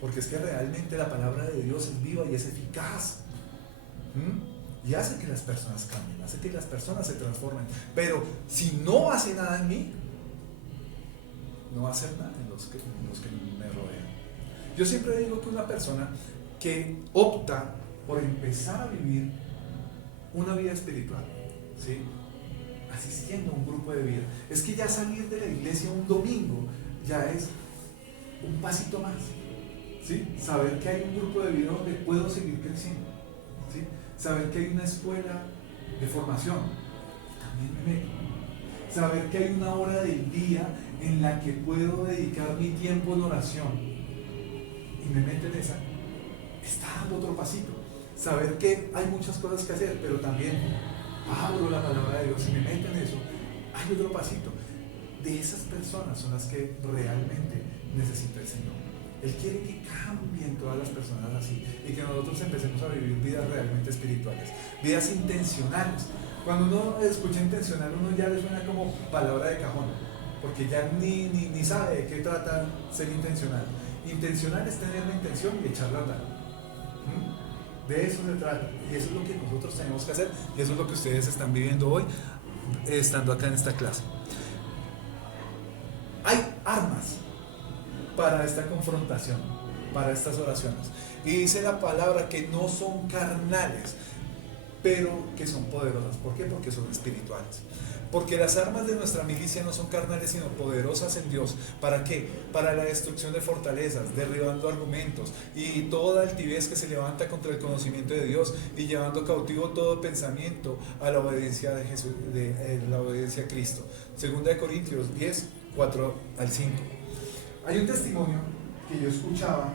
porque es que realmente la palabra de Dios es viva y es eficaz, y hace que las personas cambien, hace que las personas se transformen. Pero si no hace nada en mí, no va a hacer nada en los que me rodean. Yo siempre digo que una persona que opta por empezar a vivir una vida espiritual, ¿sí?, asistiendo a un grupo de vida, es que ya salir de la iglesia un domingo ya es un pasito más, ¿sí? Saber que hay un grupo de vida donde puedo seguir creciendo, ¿sí? Saber que hay una escuela de formación, también me meto. Saber que hay una hora del día en la que puedo dedicar mi tiempo en oración y me meto en esa, está dando otro pasito. Saber que hay muchas cosas que hacer, pero también abro la palabra de Dios y me meto en eso, hay otro pasito. De esas personas son las que realmente necesita el Señor. Él quiere que cambien todas las personas así y que nosotros empecemos a vivir vidas realmente espirituales, vidas intencionales. Cuando uno escucha intencional, uno ya le suena como palabra de cajón, porque ya ni sabe de qué trata ser intencional. Intencional es tener la intención y echarla a andar. De eso se trata, y eso es lo que nosotros tenemos que hacer, y eso es lo que ustedes están viviendo hoy, estando acá en esta clase. Hay armas para esta confrontación, para estas oraciones, y dice la palabra que no son carnales, pero que son poderosas. ¿Por qué? Porque son espirituales. Porque las armas de nuestra milicia no son carnales, sino poderosas en Dios. ¿Para qué? Para la destrucción de fortalezas, derribando argumentos y toda altivez que se levanta contra el conocimiento de Dios, y llevando cautivo todo pensamiento a la obediencia de Jesús, la obediencia a Cristo. Segunda de Corintios 10, 4 al 5. Hay un testimonio que yo escuchaba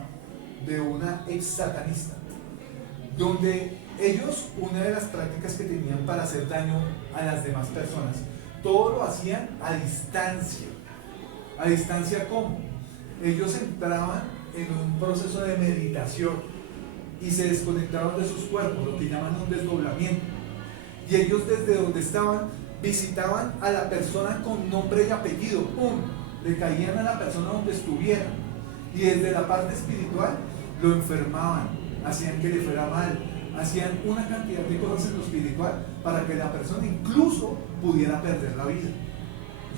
de una ex satanista, donde ellos, una de las prácticas que tenían para hacer daño a las demás personas, todo lo hacían a distancia. ¿A distancia cómo? Ellos entraban en un proceso de meditación y se desconectaban de sus cuerpos, lo que llaman un desdoblamiento. Y ellos desde donde estaban visitaban a la persona con nombre y apellido, ¡pum!, le caían a la persona donde estuvieran, y desde la parte espiritual lo enfermaban, hacían que le fuera mal, hacían una cantidad de cosas en lo espiritual para que la persona incluso pudiera perder la vida.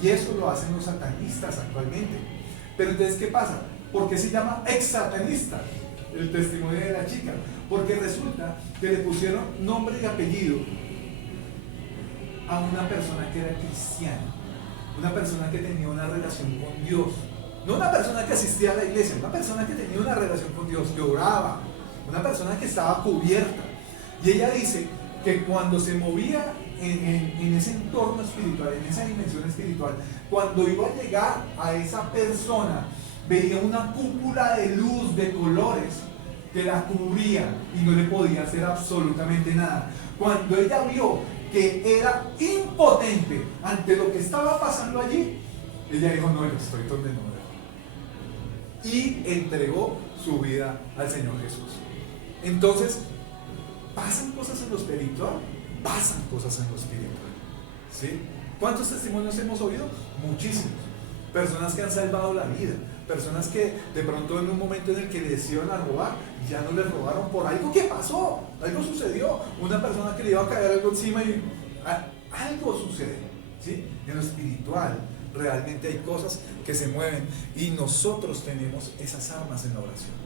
Y eso lo hacen los satanistas actualmente. Pero entonces, ¿qué pasa? ¿Por qué se llama ex-satanista el testimonio de la chica? Porque resulta que le pusieron nombre y apellido a una persona que era cristiana, una persona que tenía una relación con Dios, no una persona que asistía a la iglesia, una persona que tenía una relación con Dios, que oraba, una persona que estaba cubierta. Y ella dice que cuando se movía en ese entorno espiritual, en esa dimensión espiritual, cuando iba a llegar a esa persona, veía una cúpula de luz, de colores, que la cubría y no le podía hacer absolutamente nada. Cuando ella vio que era impotente ante lo que estaba pasando allí, ella dijo: no, yo estoy donde no era. Y entregó su vida al Señor Jesús. Entonces, pasan cosas en lo espiritual, pasan cosas en lo espiritual, ¿sí? ¿Cuántos testimonios hemos oído? Muchísimos. Personas que han salvado la vida, personas que de pronto en un momento en el que les iban a robar, ya no les robaron por algo que pasó, algo sucedió, una persona que le iba a caer algo encima y algo sucede, ¿sí? En lo espiritual realmente hay cosas que se mueven y nosotros tenemos esas armas en la oración.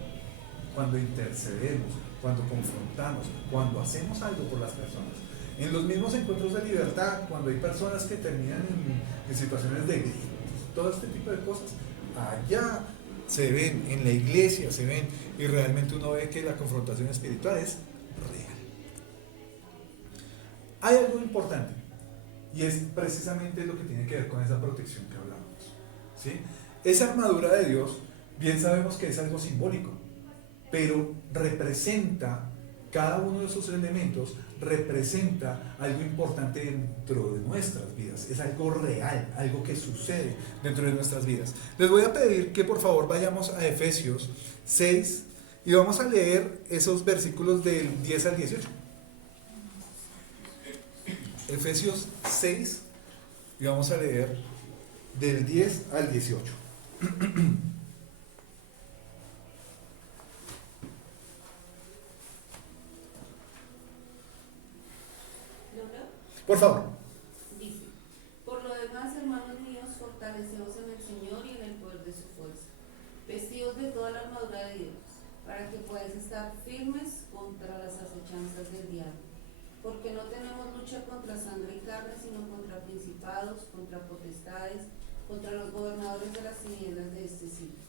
Cuando intercedemos, cuando confrontamos, cuando hacemos algo por las personas. En los mismos encuentros de libertad, cuando hay personas que terminan en situaciones de gritos, todo este tipo de cosas, allá se ven, en la iglesia se ven, y realmente uno ve que la confrontación espiritual es real. Hay algo importante, y es precisamente lo que tiene que ver con esa protección que hablamos, ¿sí? Esa armadura de Dios, bien sabemos que es algo simbólico, pero representa, cada uno de esos elementos representa algo importante dentro de nuestras vidas, es algo real, algo que sucede dentro de nuestras vidas. Les voy a pedir que por favor vayamos a Efesios 6 y vamos a leer esos versículos del 10 al 18. Efesios 6 y vamos a leer del 10 al 18. Por favor. Dice: por lo demás, hermanos míos, fortaleceos en el Señor y en el poder de su fuerza, vestidos de toda la armadura de Dios, para que podáis estar firmes contra las acechanzas del diablo. Porque no tenemos lucha contra sangre y carne, sino contra principados, contra potestades, contra los gobernadores de las tinieblas de este siglo,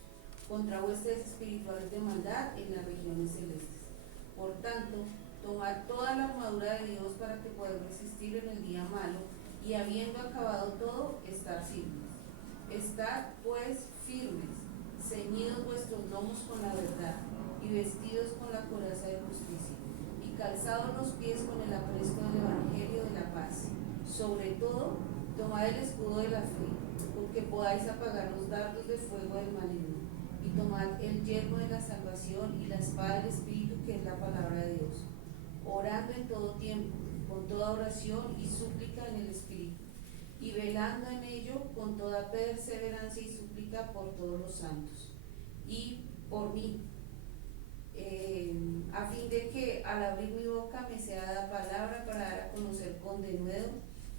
contra huestes espirituales de maldad en las regiones celestes. Por tanto, tomad toda la armadura de Dios para que podáis resistir en el día malo, y habiendo acabado todo, estar firmes. Estad pues firmes, ceñidos vuestros lomos con la verdad, y vestidos con la coraza de justicia, y calzados los pies con el apresto del evangelio de la paz. Sobre todo, tomad el escudo de la fe, con que podáis apagar los dardos de fuego del maligno, y tomad el yelmo de la salvación y la espada del Espíritu, que es la palabra de Dios, orando en todo tiempo, con toda oración y súplica en el Espíritu, y velando en ello con toda perseverancia y súplica por todos los santos, y por mí, a fin de que al abrir mi boca me sea dada palabra para dar a conocer con denuedo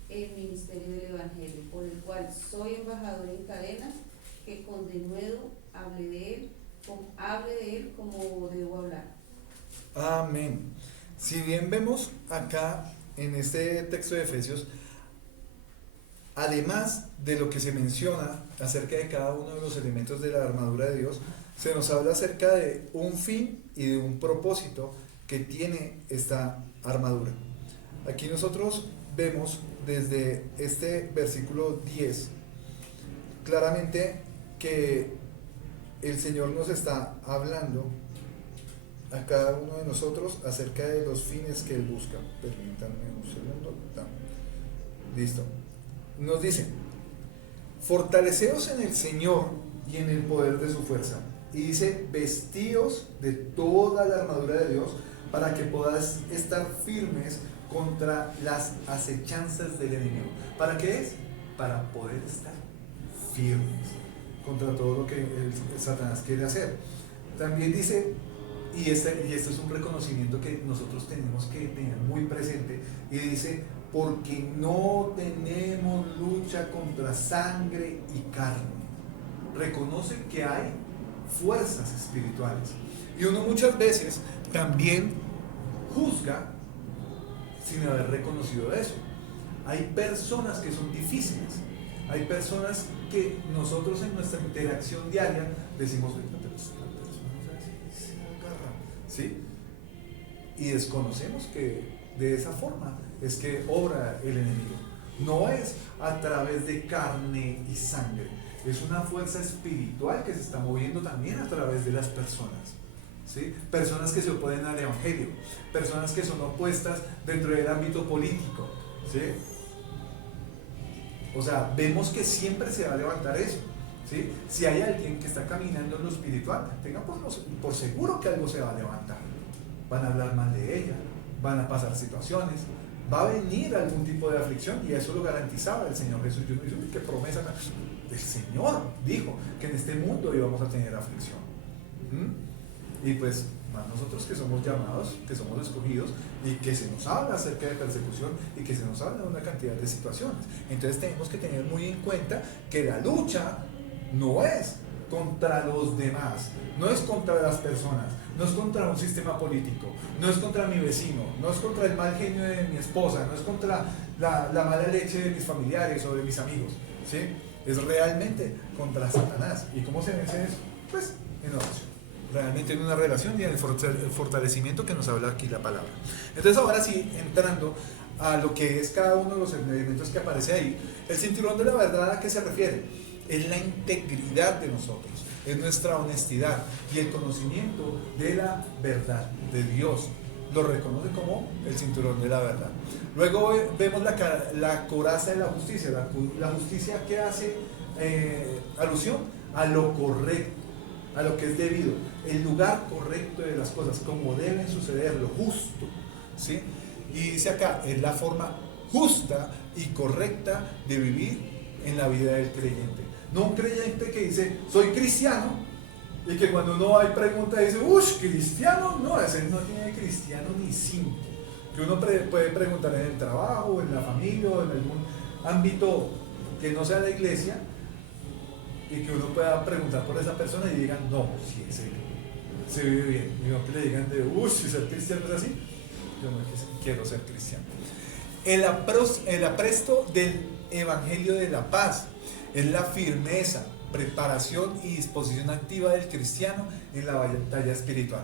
el ministerio del Evangelio, por el cual soy embajador en cadenas, que con denuedo hable de él como debo hablar. Amén. Si bien vemos acá en este texto de Efesios, además de lo que se menciona acerca de cada uno de los elementos de la armadura de Dios, se nos habla acerca de un fin y de un propósito que tiene esta armadura. Aquí nosotros vemos desde este versículo 10 claramente que el Señor nos está hablando a cada uno de nosotros acerca de los fines que Él busca. Permítanme un segundo. Listo. Nos dice: fortaleceos en el Señor y en el poder de su fuerza. Y dice: vestíos de toda la armadura de Dios para que podáis estar firmes contra las acechanzas del enemigo. ¿Para qué es? Para poder estar firmes contra todo lo que el Satanás quiere hacer. También dice: y este es un reconocimiento que nosotros tenemos que tener muy presente, y dice, porque no tenemos lucha contra sangre y carne. Reconoce que hay fuerzas espirituales, y uno muchas veces también juzga sin haber reconocido eso. Hay personas que son difíciles, hay personas que nosotros en nuestra interacción diaria decimos, ¿sí? Y desconocemos que de esa forma es que obra el enemigo. No es a través de carne y sangre, es una fuerza espiritual que se está moviendo también a través de las personas, ¿sí? Personas que se oponen al evangelio, personas que son opuestas dentro del ámbito político, ¿sí? O sea, vemos que siempre se va a levantar eso, ¿sí? Si hay alguien que está caminando en lo espiritual, tengan por seguro que algo se va a levantar. Van a hablar mal de ella, van a pasar situaciones, va a venir algún tipo de aflicción, y eso lo garantizaba el Señor Jesús. Yo no dije, qué promesa. El Señor dijo que en este mundo íbamos a tener aflicción. Y pues más nosotros que somos llamados, que somos escogidos, y que se nos habla acerca de persecución, y que se nos habla de una cantidad de situaciones. Entonces tenemos que tener muy en cuenta que la lucha no es contra los demás, no es contra las personas, no es contra un sistema político, no es contra mi vecino, no es contra el mal genio de mi esposa, no es contra la mala leche de mis familiares o de mis amigos, ¿sí? Es realmente contra Satanás. ¿Y cómo se vence eso? Pues en oración, realmente en una relación y en el fortalecimiento que nos habla aquí la palabra. Entonces ahora sí, entrando a lo que es cada uno de los elementos que aparece ahí, el cinturón de la verdad, ¿a qué se refiere? Es la integridad de nosotros, es nuestra honestidad y el conocimiento de la verdad de Dios. Lo reconoce como el cinturón de la verdad. Luego vemos la coraza de la justicia, la justicia que hace alusión a lo correcto, a lo que es debido, el lugar correcto de las cosas, como deben suceder, lo justo, ¿sí? Y dice acá, es la forma justa y correcta de vivir en la vida del creyente. No un creyente que dice, soy cristiano, y que cuando no hay pregunta dice, cristiano, no, ese no tiene cristiano ni 5. Que uno puede preguntar en el trabajo, en la familia, o en algún ámbito que no sea la iglesia, y que uno pueda preguntar por esa persona y digan, no, sí, se vive bien. Y no que le digan si ser cristiano es así, yo no quiero ser cristiano. El apresto del evangelio de la paz es la firmeza, preparación y disposición activa del cristiano en la batalla espiritual.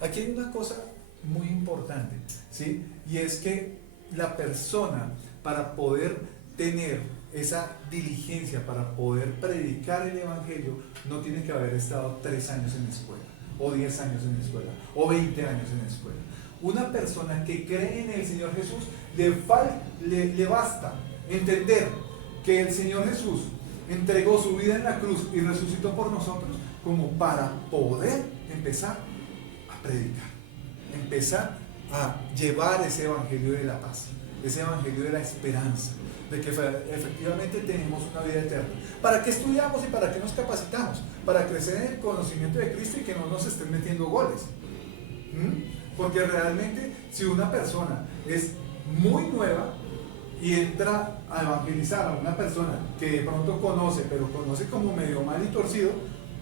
Aquí hay una cosa muy importante, ¿sí? Y es que la persona, para poder tener esa diligencia, para poder predicar el evangelio, no tiene que haber estado 3 años en la escuela, o 10 años en la escuela, o 20 años en la escuela. Una persona que cree en el Señor Jesús, le basta entender que el Señor Jesús entregó su vida en la cruz y resucitó por nosotros, como para poder empezar a predicar, empezar a llevar ese evangelio de la paz, ese evangelio de la esperanza, de que efectivamente tenemos una vida eterna. ¿Para qué estudiamos y para qué nos capacitamos? Para crecer en el conocimiento de Cristo y que no nos estén metiendo goles. Porque realmente, si una persona es muy nueva y entra a evangelizar a una persona que de pronto conoce, pero conoce como medio mal y torcido,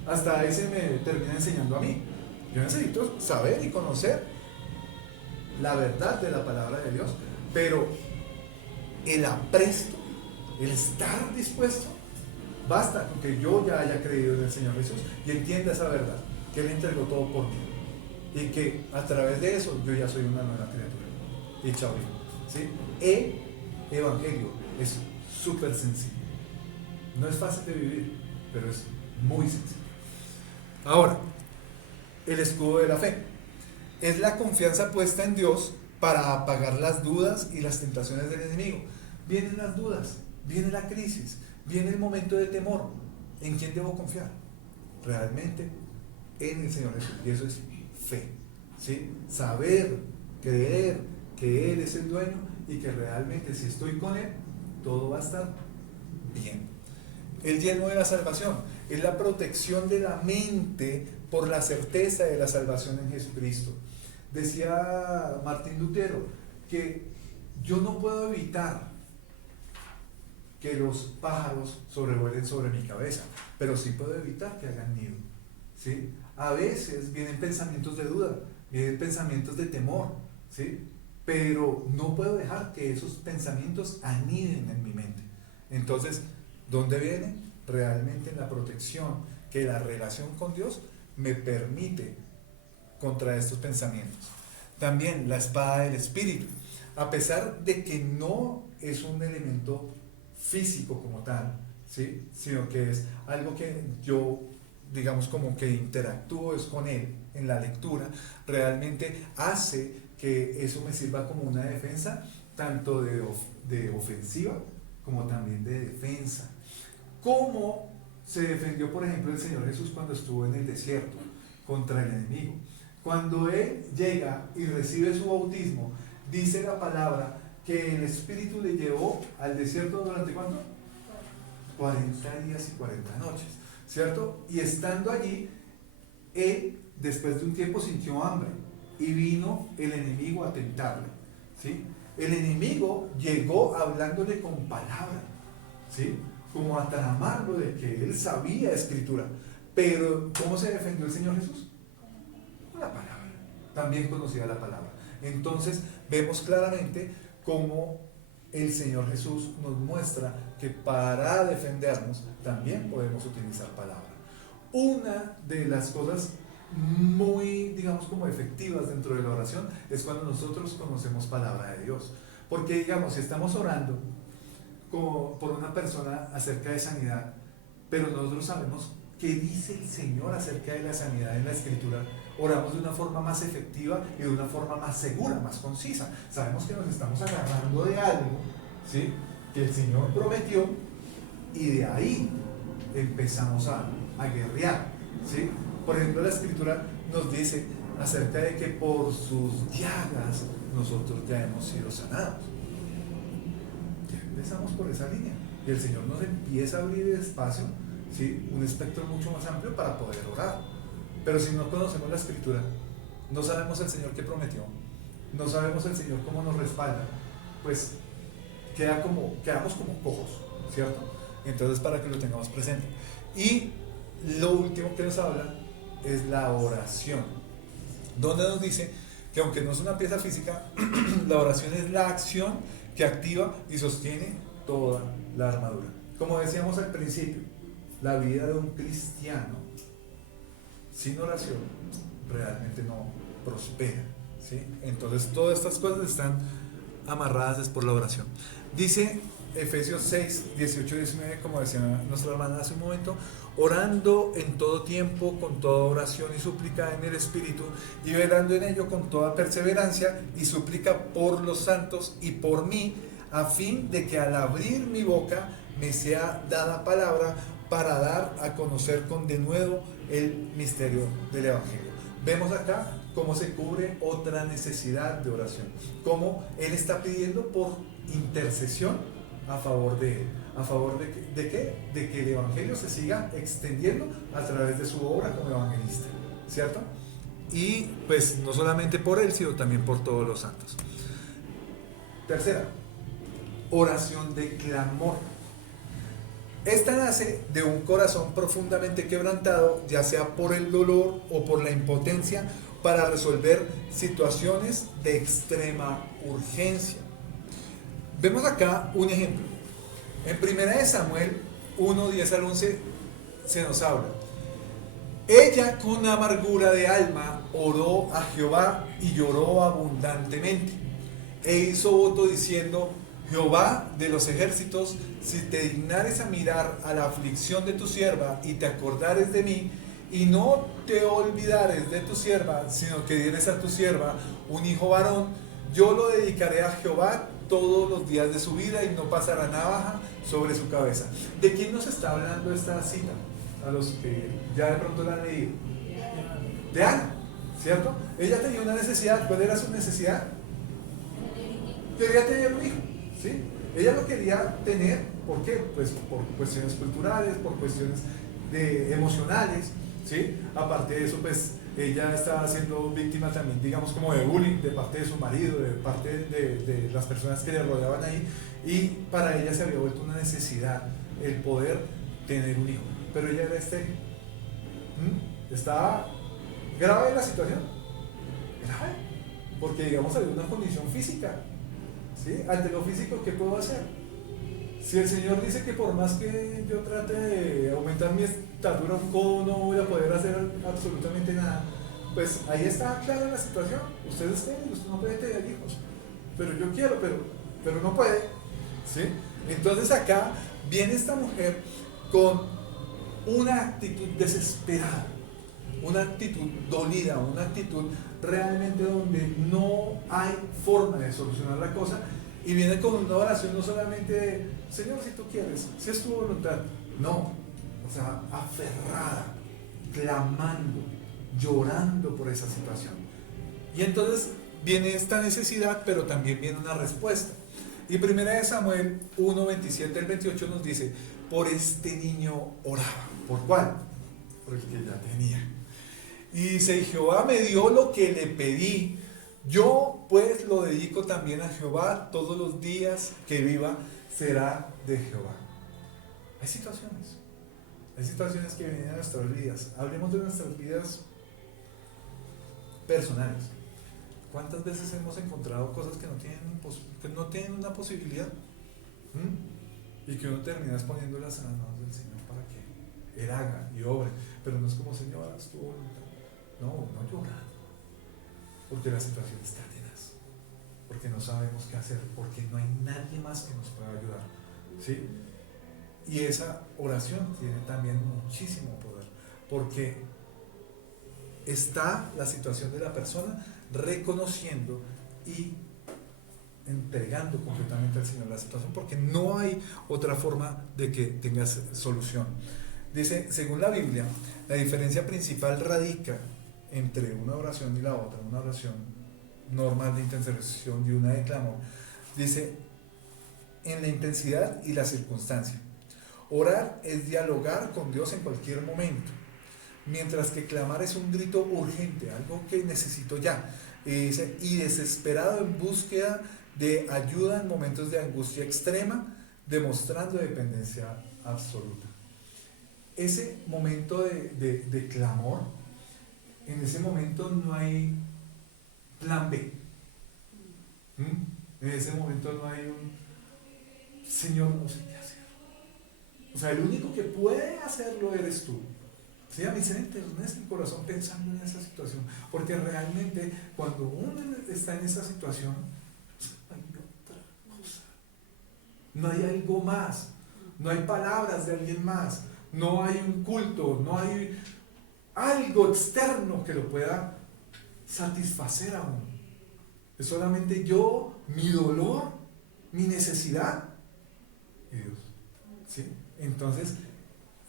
hasta ese me termina enseñando a mí. Yo necesito saber y conocer la verdad de la palabra de Dios, pero el apresto, el estar dispuesto, basta con que yo ya haya creído en el Señor Jesús y entienda esa verdad, que Él entregó todo por mí, y que a través de eso yo ya soy una nueva criatura. Y chao, ¿sí? El evangelio es súper sencillo. No es fácil de vivir, pero es muy sencillo. Ahora, el escudo de la fe es la confianza puesta en Dios para apagar las dudas y las tentaciones del enemigo. Vienen las dudas, viene la crisis, viene el momento de temor. ¿En quién debo confiar? Realmente en el Señor Jesús. Y eso es fe, ¿sí? Saber, creer que Él es el dueño y que realmente si estoy con Él, todo va a estar bien. El yelmo de la salvación es la protección de la mente por la certeza de la salvación en Jesucristo. Decía Martín Lutero que yo no puedo evitar que los pájaros sobrevuelen sobre mi cabeza, pero sí puedo evitar que hagan nido, ¿sí? A veces vienen pensamientos de duda, vienen pensamientos de temor, ¿sí? Pero no puedo dejar que esos pensamientos aniden en mi mente. Entonces, ¿dónde viene? Realmente en la protección que la relación con Dios me permite contra estos pensamientos. También la espada del Espíritu, a pesar de que no es un elemento físico como tal, ¿sí? Sino que es algo que yo, digamos, como que interactúo es con él en la lectura, realmente hace que eso me sirva como una defensa, tanto de ofensiva como también de defensa. ¿Cómo se defendió, por ejemplo, el Señor Jesús cuando estuvo en el desierto contra el enemigo? Cuando Él llega y recibe su bautismo, dice la palabra que el Espíritu le llevó al desierto durante ¿cuánto? 40 días y 40 noches, ¿cierto? Y estando allí, Él, después de un tiempo, sintió hambre y vino el enemigo a tentarle, ¿sí? El enemigo llegó hablándole con palabra, ¿sí? Como a tramarlo de que él sabía escritura. Pero, ¿cómo se defendió el Señor Jesús? Con la palabra. También conocía la palabra. Entonces, vemos claramente cómo el Señor Jesús nos muestra que para defendernos también podemos utilizar palabra. Una de las cosas muy, digamos, como efectivas dentro de la oración es cuando nosotros conocemos palabra de Dios. Porque, digamos, si estamos orando por una persona acerca de sanidad, pero nosotros sabemos qué dice el Señor acerca de la sanidad en la Escritura, oramos de una forma más efectiva y de una forma más segura, más concisa. Sabemos que nos estamos agarrando de algo, ¿sí?, que el Señor prometió, y de ahí empezamos a guerrear, ¿sí? Por ejemplo, la Escritura nos dice acerca de que por sus llagas nosotros ya hemos sido sanados. Ya empezamos por esa línea y el Señor nos empieza a abrir el espacio, ¿sí?, un espectro mucho más amplio para poder orar. Pero si no conocemos la Escritura, no sabemos el Señor qué prometió, no sabemos el Señor cómo nos respalda, pues quedamos como cojos, ¿cierto? Entonces, para que lo tengamos presente. Y lo último que nos habla es la oración, donde nos dice que aunque no es una pieza física, la oración es la acción que activa y sostiene toda la armadura. Como decíamos al principio, la vida de un cristiano sin oración realmente no prospera, ¿sí? Entonces todas estas cosas están amarradas por la oración. Dice Efesios 6, 18 y 19, como decía nuestra hermana hace un momento: orando en todo tiempo, con toda oración y súplica en el Espíritu, y velando en ello con toda perseverancia y súplica por los santos y por mí, a fin de que al abrir mi boca me sea dada palabra para dar a conocer con denuedo el misterio del Evangelio. Vemos acá cómo se cubre otra necesidad de oración, cómo Él está pidiendo por intercesión a favor de Él. ¿A favor de qué? De que el Evangelio se siga extendiendo a través de su obra como evangelista, ¿cierto? Y pues no solamente por Él, sino también por todos los santos. Tercera, oración de clamor. Esta nace de un corazón profundamente quebrantado, ya sea por el dolor o por la impotencia, para resolver situaciones de extrema urgencia. Vemos acá un ejemplo. En 1 Samuel 1, 10 al 11 se nos habla: ella con amargura de alma oró a Jehová y lloró abundantemente, e hizo voto diciendo: Jehová de los ejércitos, si te dignares a mirar a la aflicción de tu sierva y te acordares de mí, y no te olvidares de tu sierva, sino que dieres a tu sierva un hijo varón, yo lo dedicaré a Jehová todos los días de su vida, y no pasará navaja sobre su cabeza. ¿De quién nos está hablando esta cita? A los que ya de pronto la han leído. De Ana, ¿cierto? Ella tenía una necesidad. ¿Cuál era su necesidad? Quería tener un hijo, ¿sí? Ella lo quería tener. ¿Por qué? Pues por cuestiones culturales, por cuestiones emocionales. ¿sí? Aparte de eso, pues ella estaba siendo víctima también, digamos, como de bullying de parte de su marido, de parte de las personas que le rodeaban ahí, y para ella se había vuelto una necesidad el poder tener un hijo, pero ella era estéril. Estaba grave la situación, grave, porque digamos había una condición física, ¿sí? Ante lo físico, ¿qué puedo hacer? Si el Señor dice que por más que yo trate de aumentar mi estatura un codo, no voy a poder hacer absolutamente nada, pues ahí está clara la situación. Usted es estéril, usted no puede tener hijos, pero yo quiero, pero no puede, ¿sí? Entonces acá viene esta mujer con una actitud desesperada, una actitud dolida, una actitud realmente donde no hay forma de solucionar la cosa, y viene con una oración no solamente de Señor, si tú quieres, si es tu voluntad, no, o sea, aferrada, clamando, llorando por esa situación. Y entonces viene esta necesidad, pero también viene una respuesta. Y 1 Samuel 1, 27 al 28 nos dice, por este niño oraba. ¿Por cuál? Por el que ya tenía. Y dice, Jehová me dio lo que le pedí, yo pues lo dedico también a Jehová, todos los días que viva será de Jehová. Hay situaciones que vienen a nuestras vidas. Hablemos de nuestras vidas personales. ¿Cuántas veces hemos encontrado cosas que no tienen una posibilidad? Y que uno termina poniéndolas en las manos del Señor para que Él haga y obre. Pero no es como, Señor, haz tu voluntad. No llorando. Porque la situación está tenaz. Porque no sabemos qué hacer. Porque no hay nadie más que nos pueda ayudar. ¿Sí? Y esa oración tiene también muchísimo poder. Porque está la situación de la persona reconociendo y entregando completamente al Señor la situación, porque no hay otra forma de que tengas solución. Dice, según la Biblia, la diferencia principal radica entre una oración y la otra, una oración normal de intercesión y una de clamor. Dice, en la intensidad y la circunstancia. Orar es dialogar con Dios en cualquier momento, mientras que clamar es un grito urgente, algo que necesito ya, y desesperado en búsqueda de ayuda en momentos de angustia extrema, demostrando dependencia absoluta. Ese momento de clamor, en ese momento no hay plan B. En ese momento no hay un Señor, no sé qué hacer. O sea, el único que puede hacerlo eres tú. ¿Sí? A mí se me enternece el corazón pensando en esa situación, porque realmente cuando uno está en esa situación, hay otra cosa. No hay algo más, no hay palabras de alguien más, no hay un culto, no hay algo externo que lo pueda satisfacer a uno. Es solamente yo, mi dolor, mi necesidad y Dios. ¿Sí? Entonces,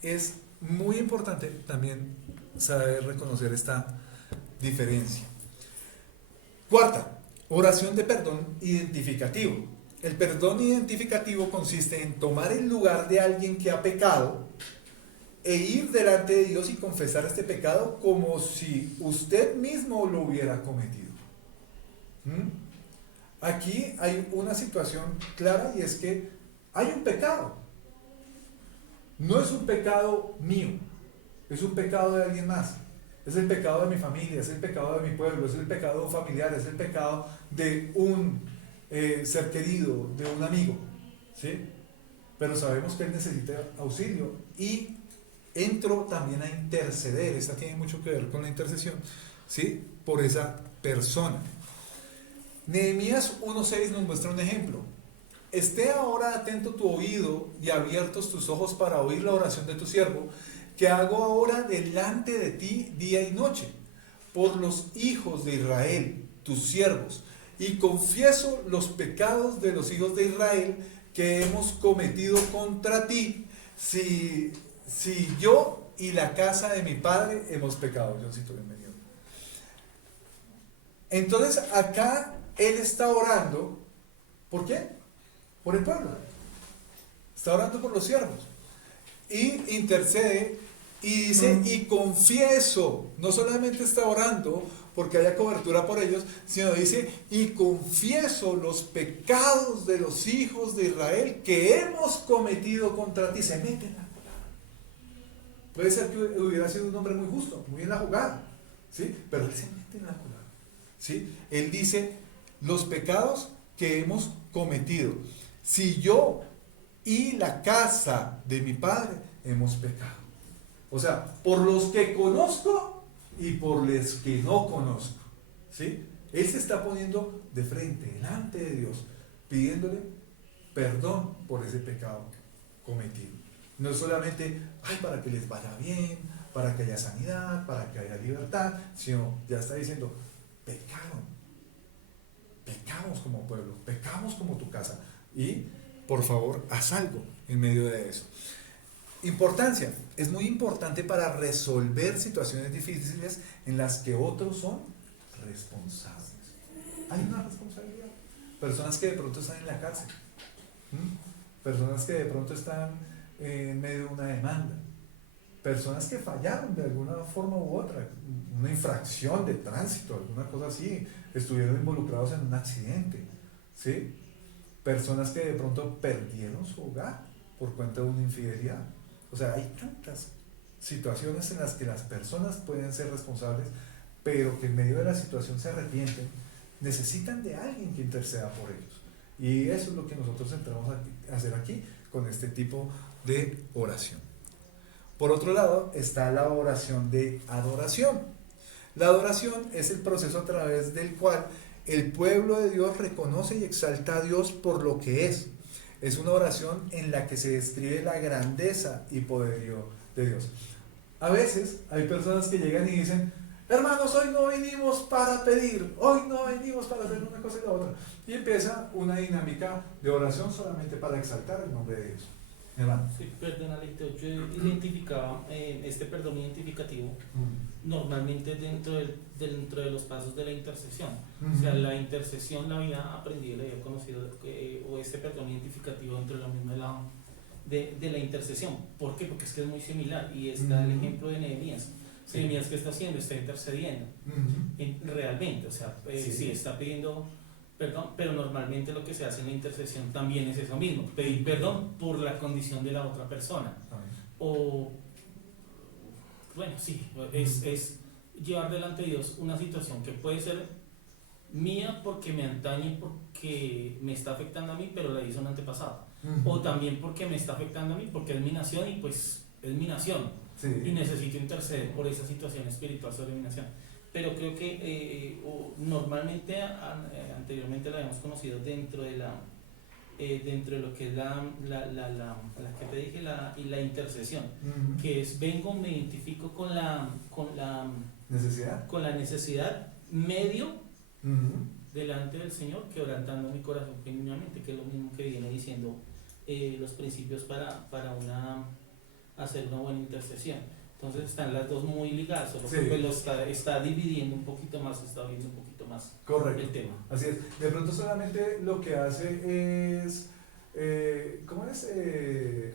es muy importante también saber reconocer esta diferencia. Cuarta, oración de perdón identificativo. El perdón identificativo consiste en tomar el lugar de alguien que ha pecado e ir delante de Dios y confesar este pecado como si usted mismo lo hubiera cometido. Aquí hay una situación clara, y es que hay un pecado. No es un pecado mío, es un pecado de alguien más. Es el pecado de mi familia, es el pecado de mi pueblo, es el pecado familiar, es el pecado de un ser querido, de un amigo, ¿sí? Pero sabemos que él necesita auxilio y entro también a interceder. Esta tiene mucho que ver con la intercesión, ¿sí? Por esa persona. Nehemías 1:6 nos muestra un ejemplo. Esté ahora atento tu oído y abiertos tus ojos para oír la oración de tu siervo, que hago ahora delante de ti día y noche, por los hijos de Israel, tus siervos, y confieso los pecados de los hijos de Israel que hemos cometido contra ti, si yo y la casa de mi padre hemos pecado. Johncito, bienvenido. Entonces acá él está orando, ¿por qué? Por el pueblo. Está orando por los siervos. Y intercede Y dice, y confieso, no solamente está orando porque haya cobertura por ellos, sino dice, y confieso los pecados de los hijos de Israel que hemos cometido contra ti. Se mete en la jugada. Puede ser que hubiera sido un hombre muy justo, muy en la jugada, ¿sí? Pero él se mete en la jugada, ¿sí? Él dice, los pecados que hemos cometido. Si yo y la casa de mi padre hemos pecado. O sea, por los que conozco y por los que no conozco, ¿sí? Él se está poniendo de frente, delante de Dios, pidiéndole perdón por ese pecado cometido. No solamente, ay, para que les vaya bien, para que haya sanidad, para que haya libertad, sino ya está diciendo, pecaron, pecamos como pueblo, pecamos como tu casa, y por favor, haz algo en medio de eso. Importancia, es muy importante para resolver situaciones difíciles en las que otros son responsables. Hay una responsabilidad. Personas que de pronto están en la cárcel, personas que de pronto están en medio de una demanda, personas que fallaron de alguna forma u otra, una infracción de tránsito, alguna cosa así, estuvieron involucrados en un accidente, ¿sí? Personas que de pronto perdieron su hogar por cuenta de una infidelidad. O sea, hay tantas situaciones en las que las personas pueden ser responsables, pero que en medio de la situación se arrepienten, necesitan de alguien que interceda por ellos. Y eso es lo que nosotros entramos a hacer aquí con este tipo de oración. Por otro lado está la oración de adoración. La adoración es el proceso a través del cual el pueblo de Dios reconoce y exalta a Dios por lo que es. Es una oración en la que se describe la grandeza y poderío de Dios. A veces hay personas que llegan y dicen, hermanos, hoy no venimos para pedir, hoy no venimos para hacer una cosa y la otra. Y empieza una dinámica de oración solamente para exaltar el nombre de Dios. Hermano. Sí, perdón, Alito, yo identificaba este perdón identificativo normalmente dentro de los pasos de la intercesión. O sea, la intercesión la había aprendido, la había conocido, o este perdón identificativo dentro de la misma de la intercesión. ¿Por qué? Porque es que es muy similar y está el ejemplo de Nehemías. Sí. Nehemías, ¿qué está haciendo? Está intercediendo realmente, o sea, sí está pidiendo perdón, pero normalmente lo que se hace en la intercesión también es eso mismo, pedir perdón por la condición de la otra persona. O, bueno, sí, es llevar delante de Dios una situación que puede ser mía porque me antañe, porque me está afectando a mí, pero la hizo un antepasado. O también porque me está afectando a mí, porque es mi nación y pues es mi nación. Sí. Y necesito interceder por esa situación espiritual sobre mi nación. Pero creo que normalmente anteriormente la habíamos conocido dentro de lo que es la que te dije, la intercesión, que es vengo, me identifico con la necesidad medio delante del Señor, quebrantando mi corazón genuinamente, que es lo mismo que viene diciendo los principios para hacer una buena intercesión. Entonces están las dos muy ligadas, solo que pues lo está dividiendo un poquito más, está viendo un poquito más. Correcto. El tema. Así es. De pronto solamente lo que hace es,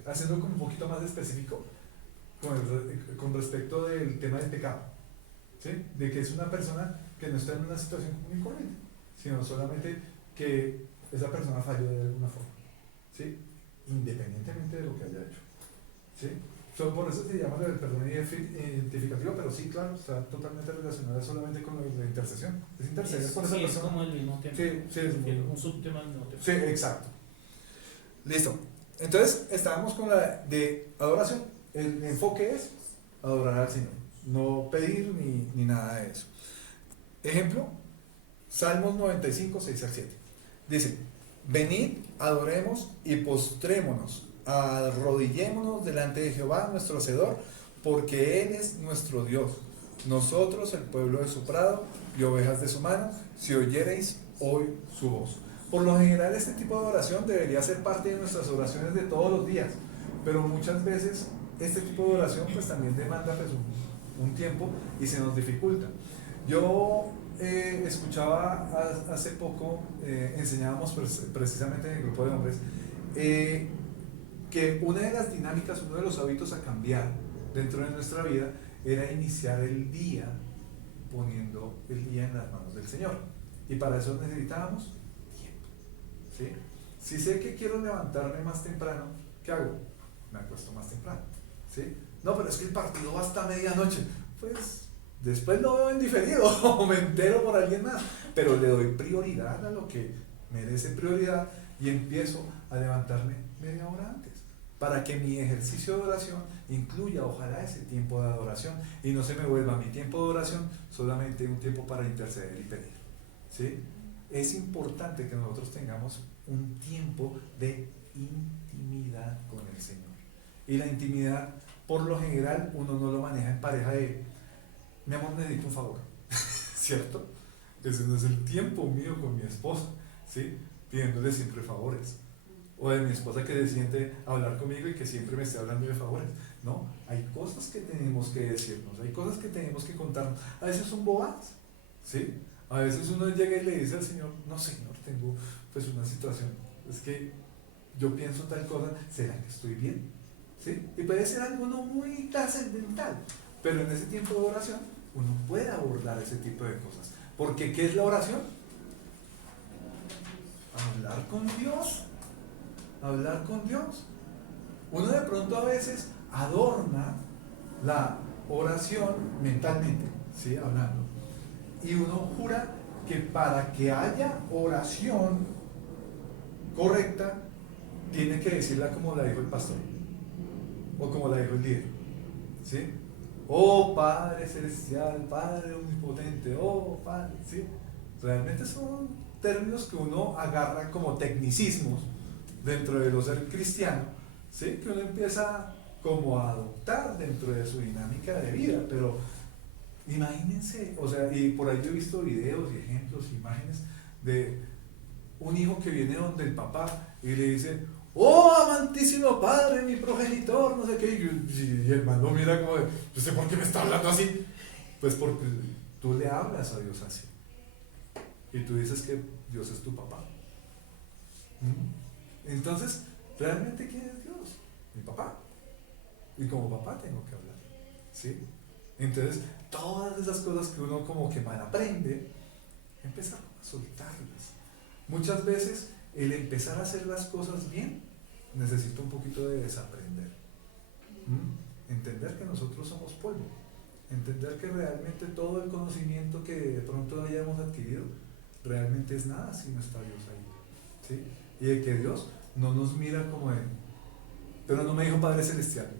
haciendo como un poquito más específico con respecto del tema del pecado, ¿sí? De que es una persona que no está en una situación muy corriente, sino solamente que esa persona falló de alguna forma, ¿sí? Independientemente de lo que haya hecho, ¿sí? Por eso se llama el perdón identificativo, pero sí, claro, está totalmente relacionado solamente con la intercesión. Es interceder por esa persona. Es como el mismo tema. Sí, es un subtema del mismo tema. Sí, exacto. Listo. Entonces, estábamos con la de adoración. El enfoque es adorar al Señor, no pedir ni nada de eso. Ejemplo, Salmos 95, 6 al 7. Dice, venid, adoremos y postrémonos. Arrodillémonos delante de Jehová nuestro Hacedor, porque Él es nuestro Dios, nosotros el pueblo de su prado y ovejas de su mano, si oyereis hoy su voz. Por lo general este tipo de oración debería ser parte de nuestras oraciones de todos los días, pero muchas veces este tipo de oración pues también demanda pues, un tiempo y se nos dificulta. Yo escuchaba hace poco, enseñábamos precisamente en el grupo de hombres, que una de las dinámicas, uno de los hábitos a cambiar dentro de nuestra vida era iniciar el día poniendo el día en las manos del Señor. Y para eso necesitábamos tiempo. ¿Sí? Si sé que quiero levantarme más temprano, ¿qué hago? Me acuesto más temprano. ¿Sí? No, pero es que el partido va hasta medianoche. Pues después lo veo en diferido o me entero por alguien más. Pero le doy prioridad a lo que merece prioridad y empiezo a levantarme media hora antes. Para que mi ejercicio de oración incluya, ojalá, ese tiempo de adoración y no se me vuelva mi tiempo de oración solamente un tiempo para interceder y pedir. ¿Sí? Es importante que nosotros tengamos un tiempo de intimidad con el Señor. Y la intimidad, por lo general, uno no lo maneja en pareja de, mi amor, necesito un favor, ¿cierto? Ese no es el tiempo mío con mi esposa, ¿sí? Pidiéndole siempre favores. O de mi esposa que se siente a hablar conmigo y que siempre me esté hablando de favores. No, hay cosas que tenemos que decirnos, hay cosas que tenemos que contarnos. A veces son bobadas, ¿sí? A veces uno llega y le dice al Señor, no Señor, tengo pues una situación, es que yo pienso tal cosa, ¿será que estoy bien? ¿Sí? Y puede ser algo no muy trascendental, pero en ese tiempo de oración uno puede abordar ese tipo de cosas. Porque ¿qué es la oración? Hablar con Dios. Hablar con Dios. Uno de pronto a veces adorna la oración mentalmente, ¿sí? Hablando. Y uno jura que para que haya oración correcta, tiene que decirla como la dijo el pastor, o como la dijo el líder, ¿sí? Oh Padre Celestial, Padre Omnipotente, oh Padre, ¿sí? Realmente son términos que uno agarra como tecnicismos dentro de lo ser cristiano, ¿sí? Que uno empieza como a adoptar dentro de su dinámica de vida, pero imagínense, o sea, y por ahí yo he visto videos y ejemplos, imágenes de un hijo que viene donde el papá y le dice, oh amantísimo Padre, mi progenitor, no sé qué, y el man lo mira como de, yo sé por qué me está hablando así, pues porque tú le hablas a Dios así, y tú dices que Dios es tu papá. Entonces, ¿realmente quién es Dios? Mi papá. Y como papá tengo que hablar, ¿sí? Entonces, todas esas cosas que uno como que mal aprende, empezar a soltarlas. Muchas veces el empezar a hacer las cosas bien necesita un poquito de desaprender. Entender que nosotros somos polvo. Entender que realmente todo el conocimiento que de pronto hayamos adquirido realmente es nada si no está Dios ahí, ¿sí? Y de que Dios no nos mira como Él. Pero no me dijo Padre Celestial.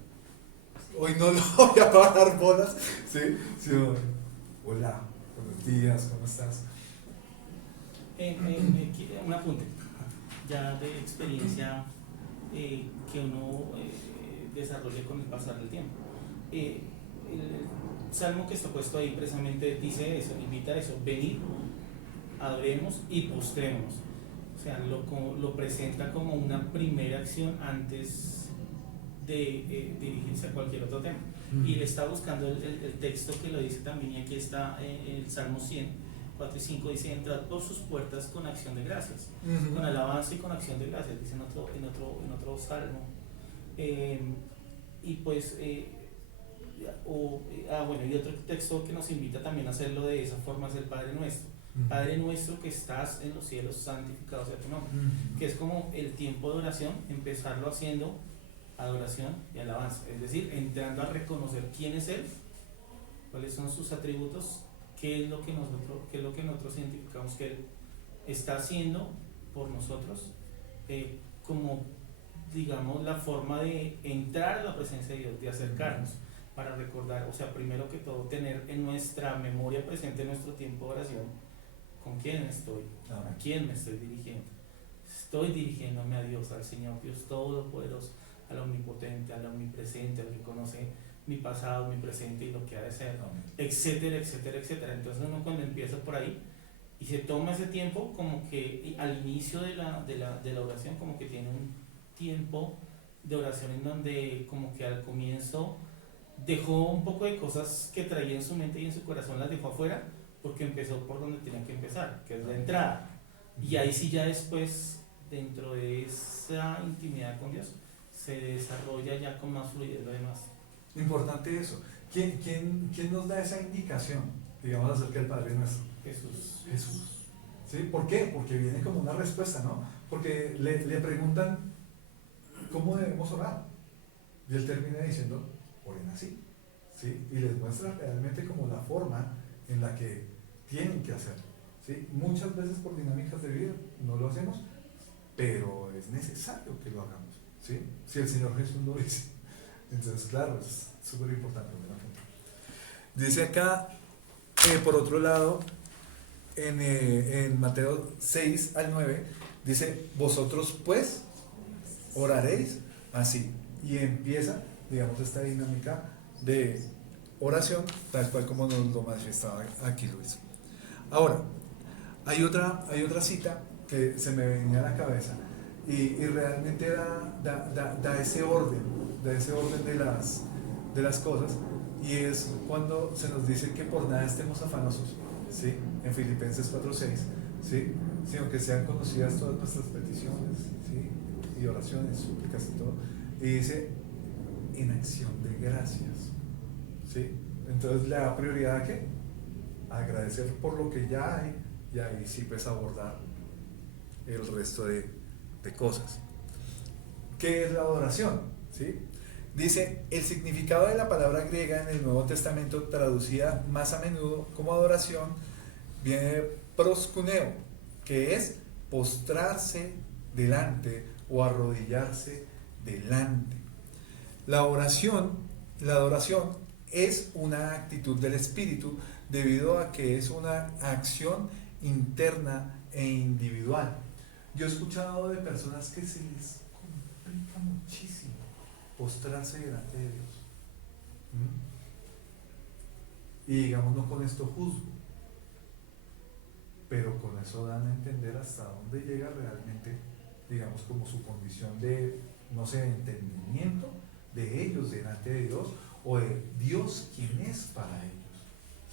Hoy no lo voy a parar bolas, ¿sí? Sino, hola, buenos días, ¿cómo estás? Un apunte, ya de experiencia que uno desarrolle con el pasar del tiempo. El salmo que está puesto ahí precisamente dice eso, invita a eso, venid, adoremos y postremos. O sea, lo presenta como una primera acción antes de dirigirse a cualquier otro tema. Y le está buscando el texto que lo dice también, y aquí está el Salmo 100, 4 y 5, dice, entrad por sus puertas con acción de gracias, con alabanza y con acción de gracias, dice en otro salmo. Y pues, bueno, y otro texto que nos invita también a hacerlo de esa forma es el Padre Nuestro. Padre nuestro que estás en los cielos, santificado sea tu nombre. Que es como el tiempo de oración, empezarlo haciendo adoración y alabanza. Es decir, entrando a reconocer quién es Él, cuáles son sus atributos, qué es lo que nosotros identificamos que Él está haciendo por nosotros, como, digamos, la forma de entrar a la presencia de Dios, de acercarnos, para recordar, o sea, primero que todo, tener en nuestra memoria presente nuestro tiempo de oración. ¿Con quién estoy? ¿A quién me estoy dirigiendo? Estoy dirigiéndome a Dios, al Señor Dios Todopoderoso, al Omnipotente, al Omnipresente, al que conoce mi pasado, mi presente y lo que ha de ser, etcétera, etcétera, etcétera. Entonces uno cuando empieza por ahí y se toma ese tiempo, como que al inicio de la oración, como que tiene un tiempo de oración en donde como que al comienzo dejó un poco de cosas que traía en su mente y en su corazón, las dejó afuera, porque empezó por donde tenía que empezar, que es la entrada. Y ahí sí ya después, dentro de esa intimidad con Dios, se desarrolla ya con más fluidez lo demás. Importante eso. ¿Quién nos da esa indicación, digamos, acerca del Padre Nuestro? Jesús. Jesús. ¿Sí? ¿Por qué? Porque viene como una respuesta, ¿no? Porque le preguntan cómo debemos orar. Y él termina diciendo, oren así. ¿Sí? Y les muestra realmente como la forma en la que tienen que hacerlo. ¿Sí? Muchas veces por dinámicas de vida no lo hacemos, pero es necesario que lo hagamos. ¿Sí? Si el Señor Jesús lo dice. Entonces, claro, es súper importante. Dice acá, por otro lado, en Mateo 6 al 9, dice, vosotros pues oraréis así. Y empieza, digamos, esta dinámica de oración, tal cual como nos lo manifestaba aquí Luis. Ahora, hay otra cita que se me venía a la cabeza y realmente da ese orden de las cosas, y es cuando se nos dice que por nada estemos afanosos, ¿sí? En Filipenses 4:6, ¿sí? Sino que sean conocidas todas nuestras peticiones, ¿sí? Y oraciones, súplicas y todo, y dice en acción de gracias, ¿sí? Entonces le da prioridad a ¿qué? A agradecer por lo que ya hay, y ahí sí pues abordar el resto de cosas. ¿Qué es la adoración? ¿Sí? Dice, el significado de la palabra griega en el Nuevo Testamento, traducida más a menudo como adoración, viene de proskuneo, que es postrarse delante o arrodillarse delante. La adoración es una actitud del espíritu debido a que es una acción interna e individual. Yo he escuchado de personas que se les complica muchísimo postrarse delante de Dios. Y digamos, no con esto juzgo, pero con eso dan a entender hasta dónde llega realmente, digamos, como su condición de, no sé, de entendimiento de ellos delante de Dios, o de Dios quién es para ellos,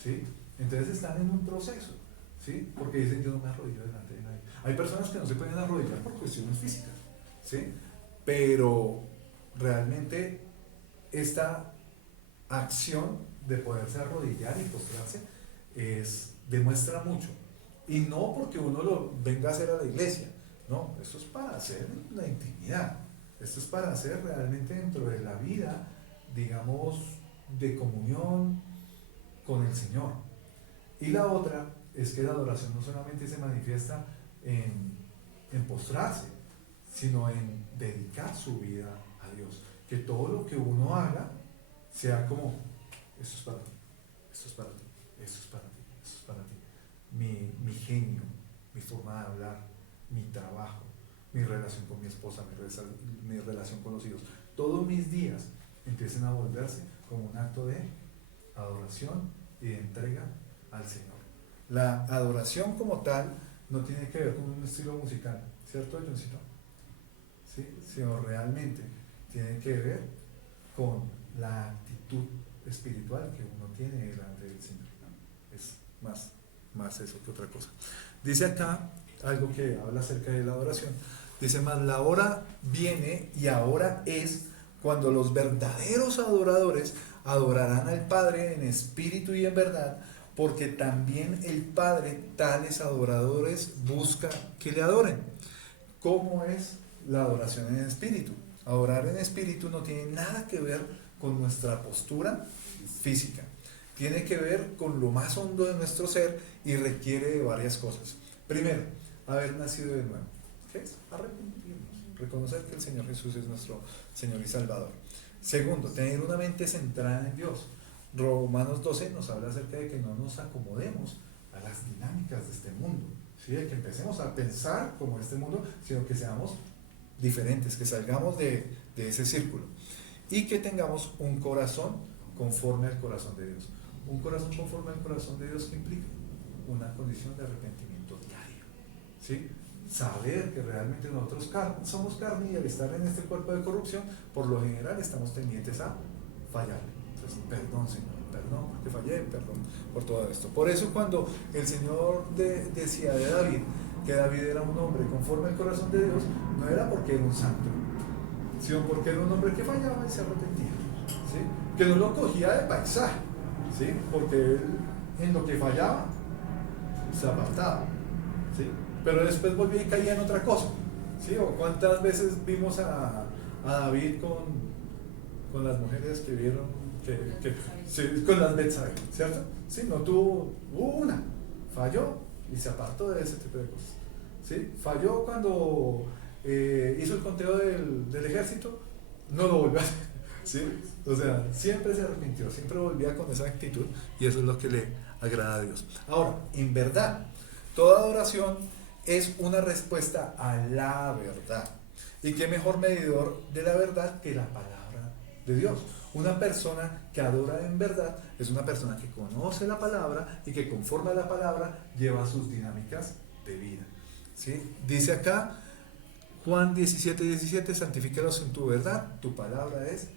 ¿sí? Entonces están en un proceso, ¿sí? Porque dicen, yo no me arrodillo delante de nadie. Hay personas que no se pueden arrodillar por cuestiones físicas, ¿sí? Pero realmente esta acción de poderse arrodillar y postrarse demuestra mucho, y no porque uno lo venga a hacer a la iglesia, no, esto es para hacer la intimidad, esto es para hacer realmente dentro de la vida, digamos, de comunión con el Señor. Y la otra es que la adoración no solamente se manifiesta en postrarse, sino en dedicar su vida a Dios. Que todo lo que uno haga sea como, esto es para ti, esto es para ti, esto es para ti, esto es para ti. Mi genio, mi forma de hablar, mi trabajo, mi relación con mi esposa, mi relación con los hijos, todos mis días empiecen a volverse como un acto de adoración y de entrega al Señor. La adoración como tal no tiene que ver con un estilo musical, ¿cierto, Johncito? ¿Sí? Sino realmente tiene que ver con la actitud espiritual que uno tiene delante del Señor. Es más eso que otra cosa. Dice acá algo que habla acerca de la adoración. Dice, más la hora viene y ahora es cuando los verdaderos adoradores adorarán al Padre en espíritu y en verdad, porque también el Padre tales adoradores busca que le adoren. ¿Cómo es la adoración en espíritu? Adorar en espíritu no tiene nada que ver con nuestra postura física. Tiene que ver con lo más hondo de nuestro ser y requiere de varias cosas. Primero, haber nacido de nuevo. ¿Qué es? Arrepentirnos. Reconocer que el Señor Jesús es nuestro Señor y Salvador. Segundo, tener una mente centrada en Dios. Romanos 12 nos habla acerca de que no nos acomodemos a las dinámicas de este mundo, ¿sí? De que empecemos a pensar como este mundo, sino que seamos diferentes, que salgamos de ese círculo y que tengamos un corazón conforme al corazón de Dios. Un corazón conforme al corazón de Dios, que implica una condición de arrepentimiento diario, ¿sí? Saber que realmente nosotros somos carne, y al estar en este cuerpo de corrupción, por lo general estamos tendientes a fallar. Entonces, perdón, Señor, perdón porque fallé, perdón por todo esto. Por eso cuando el Señor decía de David que David era un hombre conforme al corazón de Dios, no era porque era un santo, sino porque era un hombre que fallaba y se arrepentía, ¿sí? ¿sí? Que no lo cogía de paisaje, ¿sí? Porque él en lo que fallaba se apartaba, ¿sí? Pero después volvía y caía en otra cosa, ¿sí? O cuántas veces vimos a David con las mujeres que vieron sí, con las Betsabe, ¿cierto? Sí, no tuvo una, falló y se apartó de ese tipo de cosas, ¿sí? Falló cuando hizo el conteo del ejército, no lo volvió a hacer, ¿sí? O sea, siempre se arrepintió, siempre volvía con esa actitud y eso es lo que le agrada a Dios. Ahora, en verdad, toda adoración es una respuesta a la verdad. ¿Y qué mejor medidor de la verdad que la palabra de Dios? Una persona que adora en verdad es una persona que conoce la palabra y que conforme a la palabra lleva sus dinámicas de vida, ¿sí? Dice acá Juan 17:17, santifícalos en tu verdad, tu palabra es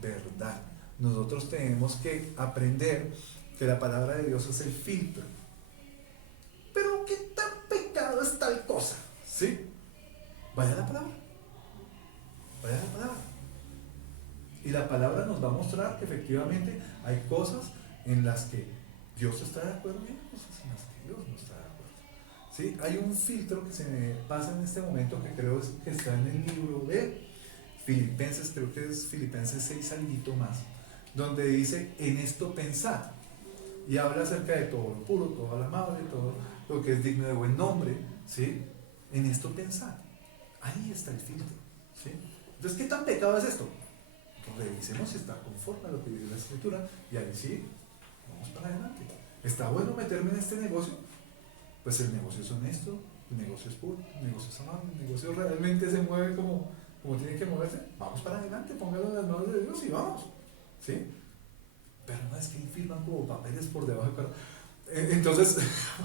verdad. Nosotros tenemos que aprender que la palabra de Dios es el filtro. Pero ¿qué tan pecado es tal cosa? ¿Sí? Vaya la palabra. Vaya la palabra. Y la palabra nos va a mostrar que efectivamente hay cosas en las que Dios está de acuerdo y hay cosas en las que Dios no está de acuerdo. ¿Sí? Hay un filtro que se me pasa en este momento que creo que está en el libro de Filipenses, creo que es Filipenses 6 algo más, donde dice en esto pensad y habla acerca de todo lo puro, todo lo amable, todo lo que es digno de buen nombre, ¿sí? En esto pensad, ahí está el filtro, ¿sí? Entonces, ¿qué tan pecado es esto? Revisemos si está conforme a lo que dice la escritura y ahí sí, vamos para adelante. ¿Está bueno meterme en este negocio? Pues el negocio es honesto, el negocio es puro, el negocio es amable, el negocio realmente se mueve como tiene que moverse. Vamos para adelante, póngalo en las manos de Dios y vamos, ¿sí? Pero no es que firman como papeles por debajo, pero entonces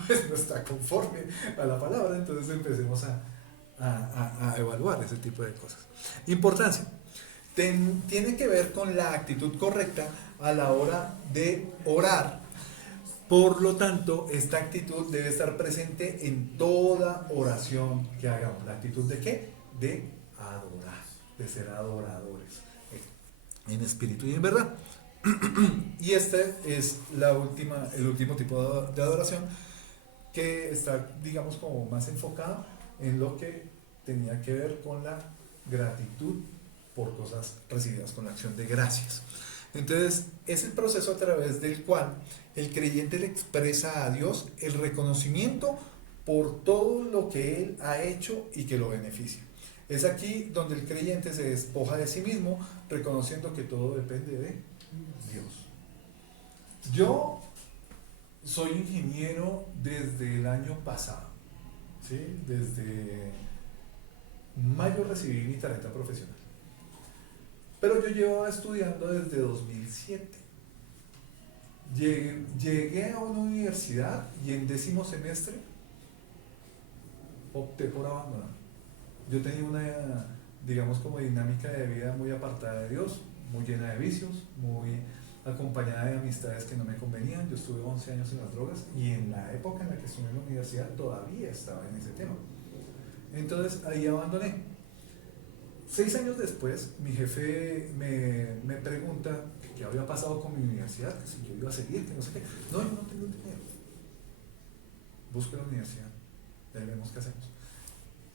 pues no está conforme a la palabra, entonces empecemos a evaluar ese tipo de cosas. Importancia. Tiene que ver con la actitud correcta a la hora de orar. Por lo tanto, esta actitud debe estar presente en toda oración que hagamos. ¿La actitud de qué? De adorar, de ser adoradores, en espíritu y en verdad. Y este es el último tipo de adoración que está, digamos, como más enfocado en lo que tenía que ver con la gratitud por cosas recibidas, con la acción de gracias. Entonces, es el proceso a través del cual el creyente le expresa a Dios el reconocimiento por todo lo que Él ha hecho y que lo beneficia. Es aquí donde el creyente se despoja de sí mismo, reconociendo que todo depende de Dios. Yo soy ingeniero desde el año pasado, ¿sí? Desde mayo recibí mi tarjeta profesional. Pero yo llevaba estudiando desde 2007. Llegué a una universidad y en 10º semestre opté por abandonar. Yo tenía una, digamos, como dinámica de vida muy apartada de Dios, muy llena de vicios, muy acompañada de amistades que no me convenían. Yo estuve 11 años en las drogas y en la época en la que estuve en la universidad todavía estaba en ese tema. Entonces ahí abandoné. 6 años después, mi jefe me pregunta qué había pasado con mi universidad, que si yo iba a seguir, que no sé qué. No, yo no tengo dinero. Busco la universidad, ya vemos qué hacemos.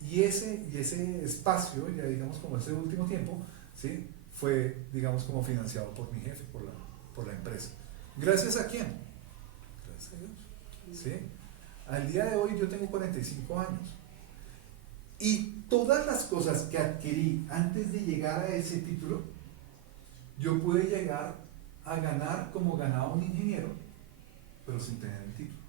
Y ese espacio, ya digamos como ese último tiempo, ¿sí? Fue, digamos, como financiado por mi jefe, por la empresa. ¿Gracias a quién? Gracias a Dios, ¿sí? Al día de hoy yo tengo 45 años. Y todas las cosas que adquirí antes de llegar a ese título, yo pude llegar a ganar como ganaba un ingeniero, pero sin tener el título.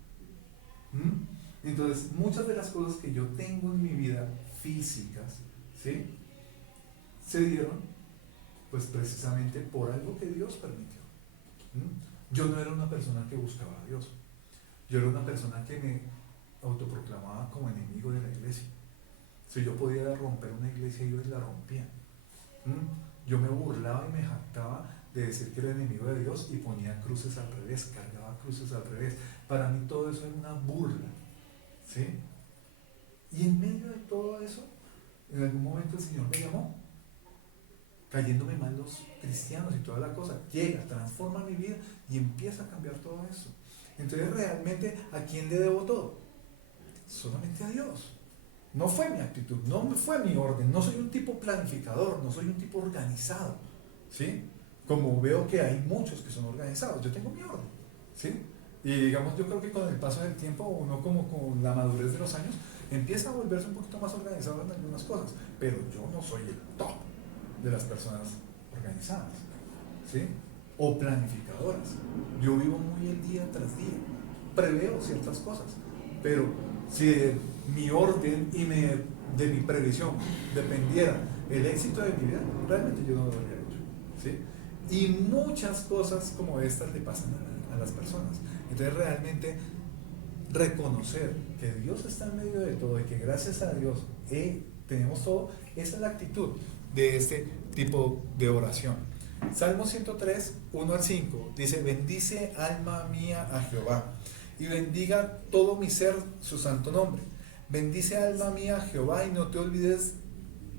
Entonces, muchas de las cosas que yo tengo en mi vida físicas, ¿sí? Se dieron, pues precisamente por algo que Dios permitió. Yo no era una persona que buscaba a Dios. Yo era una persona que me autoproclamaba como enemigo de la iglesia. Si yo podía romper una iglesia, yo la rompía. Yo me burlaba y me jactaba de decir que era enemigo de Dios y ponía cruces al revés, cargaba cruces al revés. Para mí todo eso era una burla, ¿sí? Y en medio de todo eso, en algún momento el Señor me llamó, cayéndome mal los cristianos y toda la cosa, llega, transforma mi vida y empieza a cambiar todo eso. Entonces realmente, ¿a quién le debo todo? Solamente a Dios. No fue mi actitud, no fue mi orden, no soy un tipo planificador, no soy un tipo organizado, ¿sí? Como veo que hay muchos que son organizados, yo tengo mi orden, ¿sí? Y digamos, yo creo que con el paso del tiempo, uno como con la madurez de los años, empieza a volverse un poquito más organizado en algunas cosas, pero yo no soy el top de las personas organizadas, ¿sí? O planificadoras. Yo vivo muy el día tras día, preveo ciertas cosas, pero si de mi orden y de mi previsión dependiera el éxito de mi vida, realmente yo no lo habría hecho, ¿sí? Y muchas cosas como estas le pasan a las personas. Entonces realmente reconocer que Dios está en medio de todo y que gracias a Dios tenemos todo, esa es la actitud de este tipo de oración. Salmo 103, 1 al 5 dice: bendice alma mía a Jehová y bendiga todo mi ser su santo nombre. Bendice alma mía a Jehová y no te olvides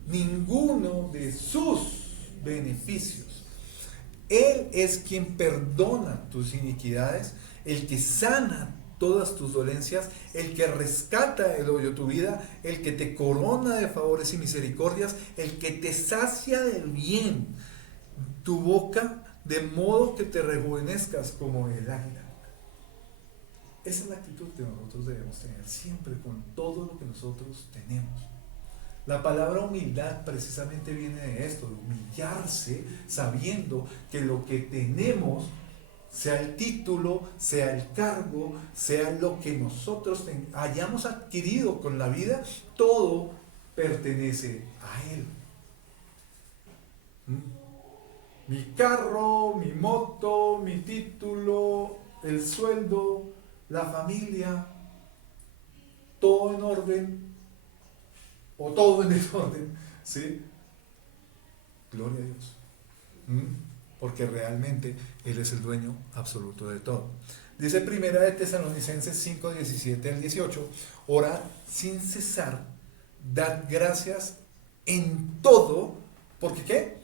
ninguno de sus beneficios. Él es quien perdona tus iniquidades, el que sana todas tus dolencias, el que rescata del hoyo tu vida, el que te corona de favores y misericordias, el que te sacia del bien tu boca, de modo que te rejuvenezcas como el águila. Esa es la actitud que nosotros debemos tener siempre con todo lo que nosotros tenemos. La palabra humildad precisamente viene de esto, de humillarse sabiendo que lo que tenemos, sea el título, sea el cargo, sea lo que nosotros hayamos adquirido con la vida, todo pertenece a Él. Mi carro, mi moto, mi título, el sueldo, la familia, todo en orden, o todo en desorden, ¿sí? Gloria a Dios. Porque realmente Él es el dueño absoluto de todo. Dice Primera de Tesalonicenses 5, 17 al 18: orad sin cesar, dad gracias en todo, ¿porque qué?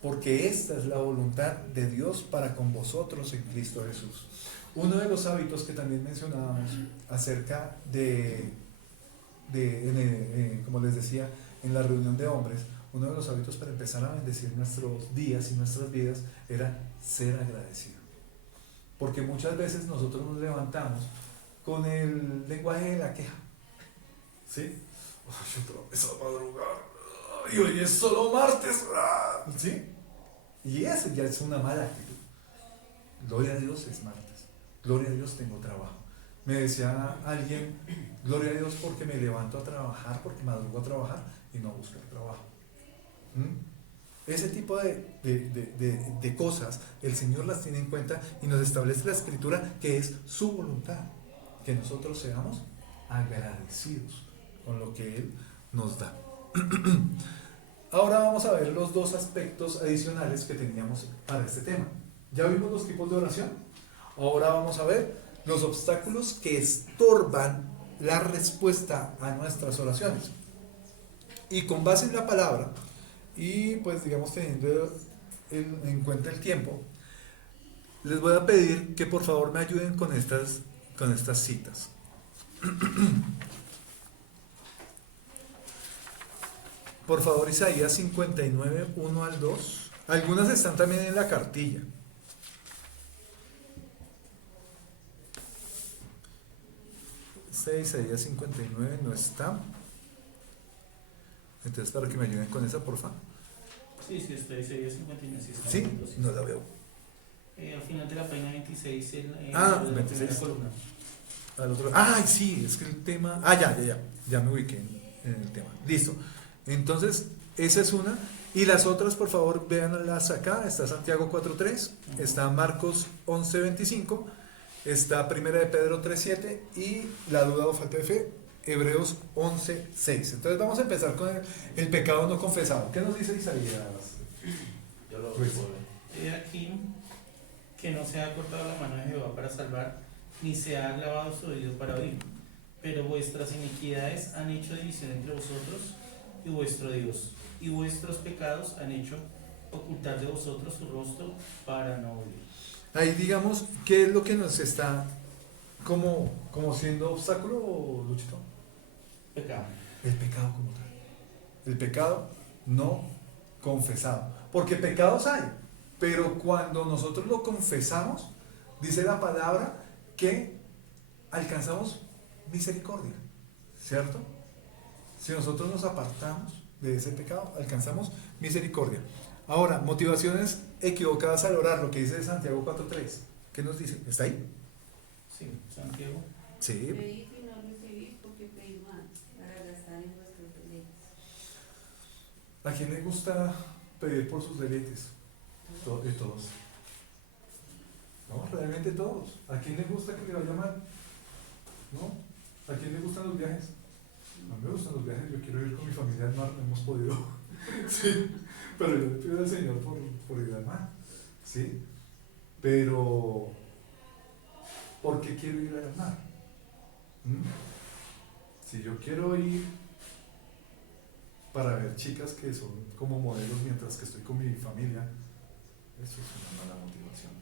Porque esta es la voluntad de Dios para con vosotros en Cristo Jesús. Uno de los hábitos que también mencionábamos acerca como les decía, en la reunión de hombres, uno de los hábitos para empezar a bendecir nuestros días y nuestras vidas era ser agradecido. Porque muchas veces nosotros nos levantamos con el lenguaje de la queja, ¿sí? Ay, otra vez a madrugar, y hoy es solo martes, ¿sí? Y eso ya es una mala actitud. Gloria a Dios, es martes. Gloria a Dios, tengo trabajo. Me decía alguien: gloria a Dios porque me levanto a trabajar, porque madrugo a trabajar y no a buscar trabajo. Ese tipo de cosas el Señor las tiene en cuenta y nos establece la Escritura que es su voluntad, que nosotros seamos agradecidos con lo que Él nos da. Ahora vamos a ver los dos aspectos adicionales que teníamos para este tema. Ya vimos los tipos de oración. Ahora vamos a ver los obstáculos que estorban la respuesta a nuestras oraciones. Y con base en la palabra, y pues digamos teniendo en cuenta el tiempo, les voy a pedir que por favor me ayuden con estas citas. Por favor, Isaías 59, 1 al 2. Algunas están también en la cartilla. Isaías 59 no está. Entonces, para que me ayuden con esa, por favor. Sí, está Isaías 59. Sí, está. ¿Sí? No la veo. Al final de la página 26, la 26. primera Columna. Al otro. Ay, sí, es que el tema. Ya me ubiqué en el tema. Listo. Entonces, esa es una. Y las otras, por favor, véanlas acá. Está Santiago 4.3, está Marcos 11.25, está Primera de Pedro 3.7 y la duda o falta de fe, Hebreos 11.6. Entonces vamos a empezar con el pecado no confesado. ¿Qué nos dice Isaías? Yo lo Pues, He aquí que no se ha cortado la mano de Jehová para salvar, ni se ha lavado su oído para oír. Pero vuestras iniquidades han hecho división entre vosotros y vuestro Dios, y vuestros pecados han hecho ocultar de vosotros su rostro para no oír. Ahí digamos, ¿qué es lo que nos está como siendo obstáculo, Luchito? Pecado. El pecado como tal. El pecado no confesado. Porque pecados hay, pero cuando nosotros lo confesamos, dice la palabra que alcanzamos misericordia, ¿cierto? Si nosotros nos apartamos de ese pecado, alcanzamos misericordia. Ahora, motivaciones equivocadas al orar, lo que dice Santiago 4.3. ¿Qué nos dice? ¿Está ahí? Sí, Santiago. Sí. Pedid y no recibís porque pedís mal, para gastar en vuestros deleites. ¿A quién le gusta pedir por sus deleites? De todos. No, realmente todos. ¿A quién le gusta que le vaya mal? ¿No? ¿A quién le gustan los viajes? A mí me gustan los viajes, yo quiero ir con mi familia al mar, no hemos podido. Sí, pero yo le pido al Señor por ir al mar. Sí, pero ¿por qué quiero ir al mar? Si yo quiero ir para ver chicas que son como modelos mientras que estoy con mi familia, eso es una mala motivación.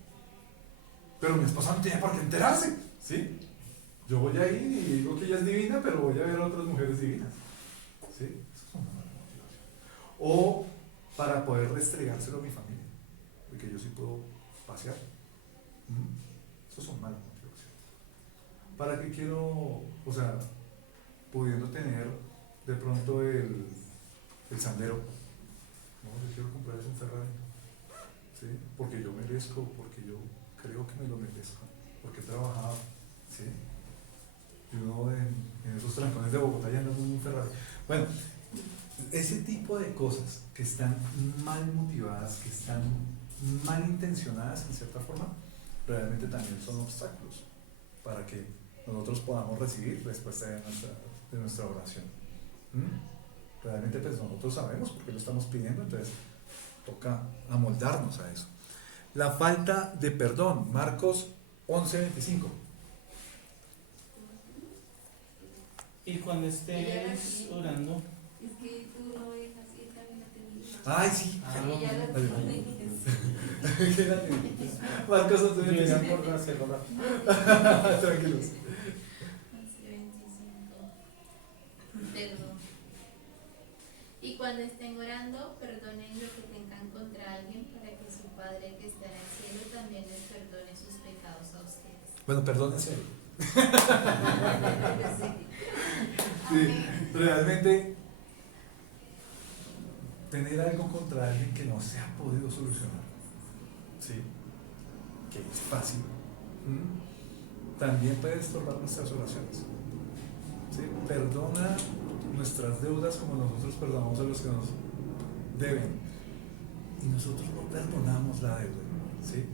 Pero mi esposa no tiene por qué enterarse, ¿sí? Yo voy a ir y digo que ella es divina, pero voy a ver a otras mujeres divinas, ¿sí? Eso es una mala motivación. O para poder restregárselo a mi familia, porque yo sí puedo pasear. Eso son malas motivaciones. ¿Para qué quiero, o sea, pudiendo tener de pronto el Sandero? No, yo quiero comprar un Ferrari, ¿sí? Porque yo merezco, porque yo creo que me lo merezco, porque he trabajado, ¿sí? Y uno en esos trancones de Bogotá ya anda en un Ferrari. Bueno, ese tipo de cosas que están mal motivadas, que están mal intencionadas en cierta forma, realmente también son obstáculos para que nosotros podamos recibir respuesta de nuestra oración. Realmente pues nosotros sabemos por qué lo estamos pidiendo, entonces toca amoldarnos a eso. La falta de perdón, Marcos 11:25. Y cuando estés orando, Es que tú no dejas ir también a tener. Ay, sí. Ella la Vale. pones. Quédate. Marcos 11:25. por hacerlo rápido. Tranquilos. 11:25. Perdón. Y cuando estén orando, perdonen lo que tengan contra alguien para que su Padre que está en el cielo también les perdone sus pecados a ustedes. Bueno, perdónense. Sí, realmente tener algo contra alguien que no se ha podido solucionar, ¿sí? Que es fácil, también puede estorbar nuestras oraciones, ¿sí? Perdona nuestras deudas como nosotros perdonamos a los que nos deben, y nosotros no perdonamos la deuda, ¿sí?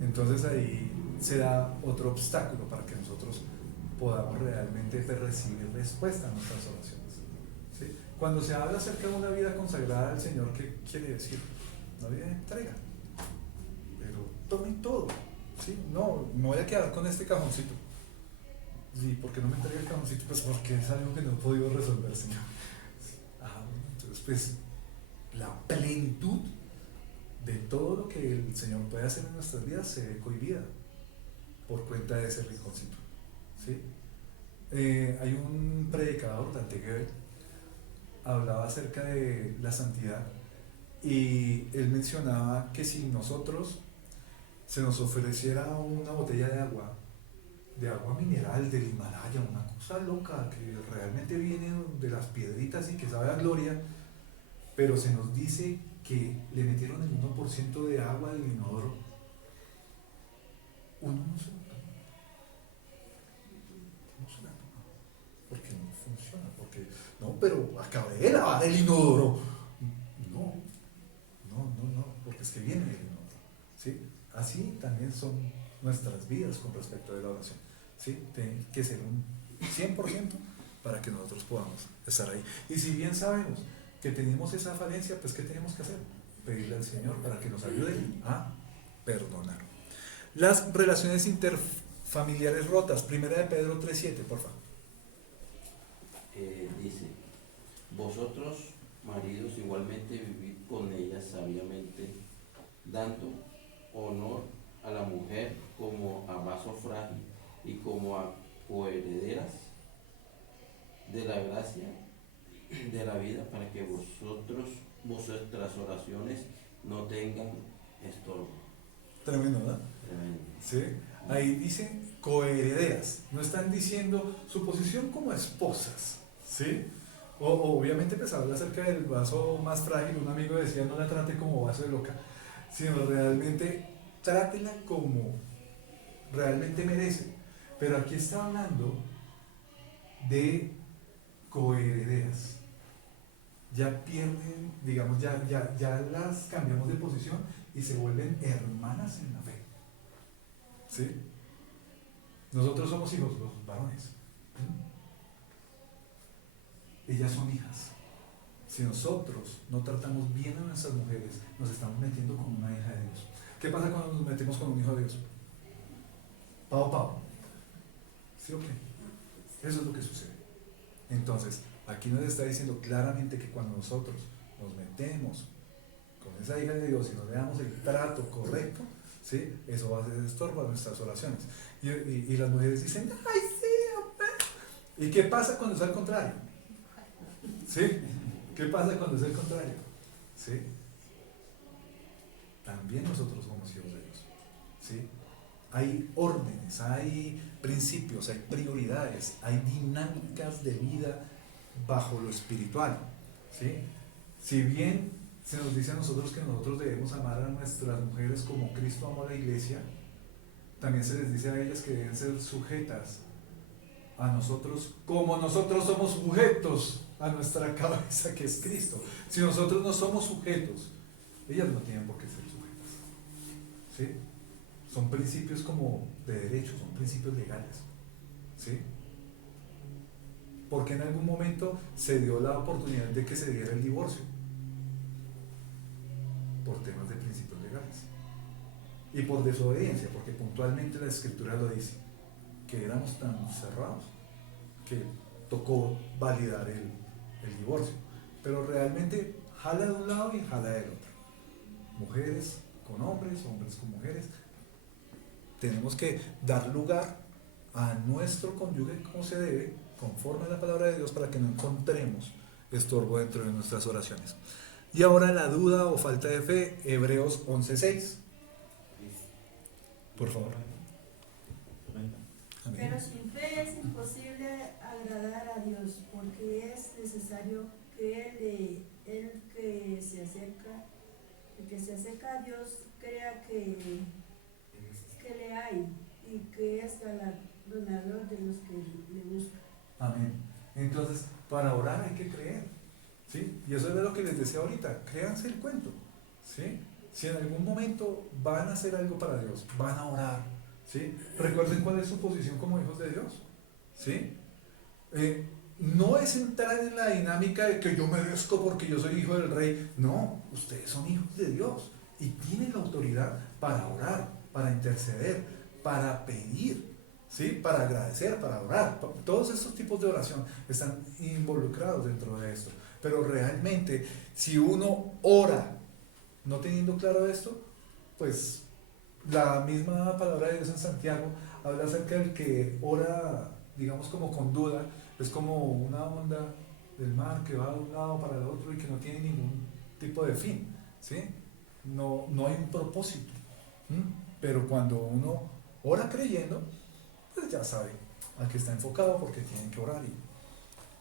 Entonces ahí se da otro obstáculo para que nosotros podamos realmente recibir respuesta a nuestras oraciones, ¿sí? Cuando se habla acerca de una vida consagrada al Señor, ¿qué quiere decir? Una vida de entrega, pero tomen todo, ¿sí? No voy a quedar con este cajoncito. Sí, ¿por qué no me entrega el cajoncito? Pues porque es algo que no he podido resolver, Señor. Entonces pues la plenitud de todo lo que el Señor puede hacer en nuestras vidas se ve cohibida por cuenta de ese rinconcito, ¿sí? Hay un predicador, Dante Gebel, hablaba acerca de la santidad y él mencionaba que si nosotros se nos ofreciera una botella de agua mineral del Himalaya, una cosa loca que realmente viene de las piedritas y que sabe a gloria, pero se nos dice que le metieron el 1% de agua del inodoro, uno no se la toma. No se la toma. Porque no funciona. Porque, no, pero acabé de lavar el inodoro. No, porque es que viene del inodoro, ¿sí? Así también son nuestras vidas con respecto de la oración, ¿sí? Tiene que ser un 100% para que nosotros podamos estar ahí. Y si bien sabemos que tenemos esa falencia, pues ¿qué tenemos que hacer? Pedirle al Señor para que nos ayude a perdonar. Las relaciones interfamiliares rotas, 1 de Pedro 3:7, por favor. Dice, vosotros, maridos, igualmente vivid con ellas sabiamente, dando honor a la mujer como a vaso frágil y como a coherederas de la gracia de la vida, para que vuestras oraciones no tengan estorbo. Tremendo, ¿verdad? Tremendo. ¿Sí? Ahí dicen coherederas, no están diciendo su posición como esposas, ¿sí? Obviamente pues habla acerca del vaso más frágil. Un amigo decía: no la trate como vaso de loca, sino realmente trátela como realmente merece. Pero aquí está hablando de coherederas. Ya pierden, digamos, ya las cambiamos de posición y se vuelven hermanas en la fe. ¿Sí? Nosotros somos hijos, los varones. Ellas son hijas. Si nosotros no tratamos bien a nuestras mujeres, nos estamos metiendo con una hija de Dios. ¿Qué pasa cuando nos metemos con un hijo de Dios? Pao. ¿Sí o qué? Eso es lo que sucede. Entonces, aquí nos está diciendo claramente que cuando nosotros nos metemos con esa hija de Dios y nos le damos el trato correcto, ¿sí? Eso va a ser estorbo a nuestras oraciones. Y las mujeres dicen: ¡ay, sí, hombre! ¿Y qué pasa cuando es al contrario? ¿Sí? ¿Qué pasa cuando es el contrario? ¿Sí? También nosotros somos hijos de Dios. ¿Sí? Hay órdenes, hay principios, hay prioridades, hay dinámicas de vida bajo lo espiritual. ¿Sí? Si bien se nos dice a nosotros que nosotros debemos amar a nuestras mujeres como Cristo amó a la iglesia, también se les dice a ellas que deben ser sujetas a nosotros como nosotros somos sujetos a nuestra cabeza, que es Cristo. Si nosotros no somos sujetos, ellas no tienen por qué ser sujetas. ¿Sí? Son principios como de derecho, son principios legales. ¿Sí? Porque en algún momento se dio la oportunidad de que se diera el divorcio por temas de principios legales y por desobediencia, porque puntualmente la escritura lo dice, que éramos tan cerrados que tocó validar el divorcio. Pero realmente jala de un lado y jala del otro. Mujeres con hombres, hombres con mujeres. Tenemos que dar lugar a nuestro cónyuge como se debe, conforme a la palabra de Dios, para que no encontremos estorbo dentro de nuestras oraciones. Y ahora la duda o falta de fe, Hebreos 11:6. Por favor. Amén. Pero sin fe es imposible agradar a Dios, porque es necesario que el que se acerca a Dios crea que le hay y que es galardonador de los que le buscan. Amén. Entonces, para orar hay que creer, ¿sí? Y eso es lo que les decía ahorita, créanse el cuento, ¿sí? Si en algún momento van a hacer algo para Dios, van a orar, ¿sí? Recuerden cuál es su posición como hijos de Dios, ¿sí? No es entrar en la dinámica de que yo merezco porque yo soy hijo del rey. No, ustedes son hijos de Dios y tienen la autoridad para orar, para interceder, para pedir, ¿sí? Para agradecer, para orar. Todos estos tipos de oración están involucrados dentro de esto. Pero realmente, si uno ora no teniendo claro esto, pues la misma palabra de Dios en Santiago habla acerca del que ora, digamos, como con duda. Es como una onda del mar que va de un lado para el otro y que no tiene ningún tipo de fin, ¿sí? No hay un propósito. Pero cuando uno ora creyendo, pues ya sabe a qué está enfocado, porque tienen que orar.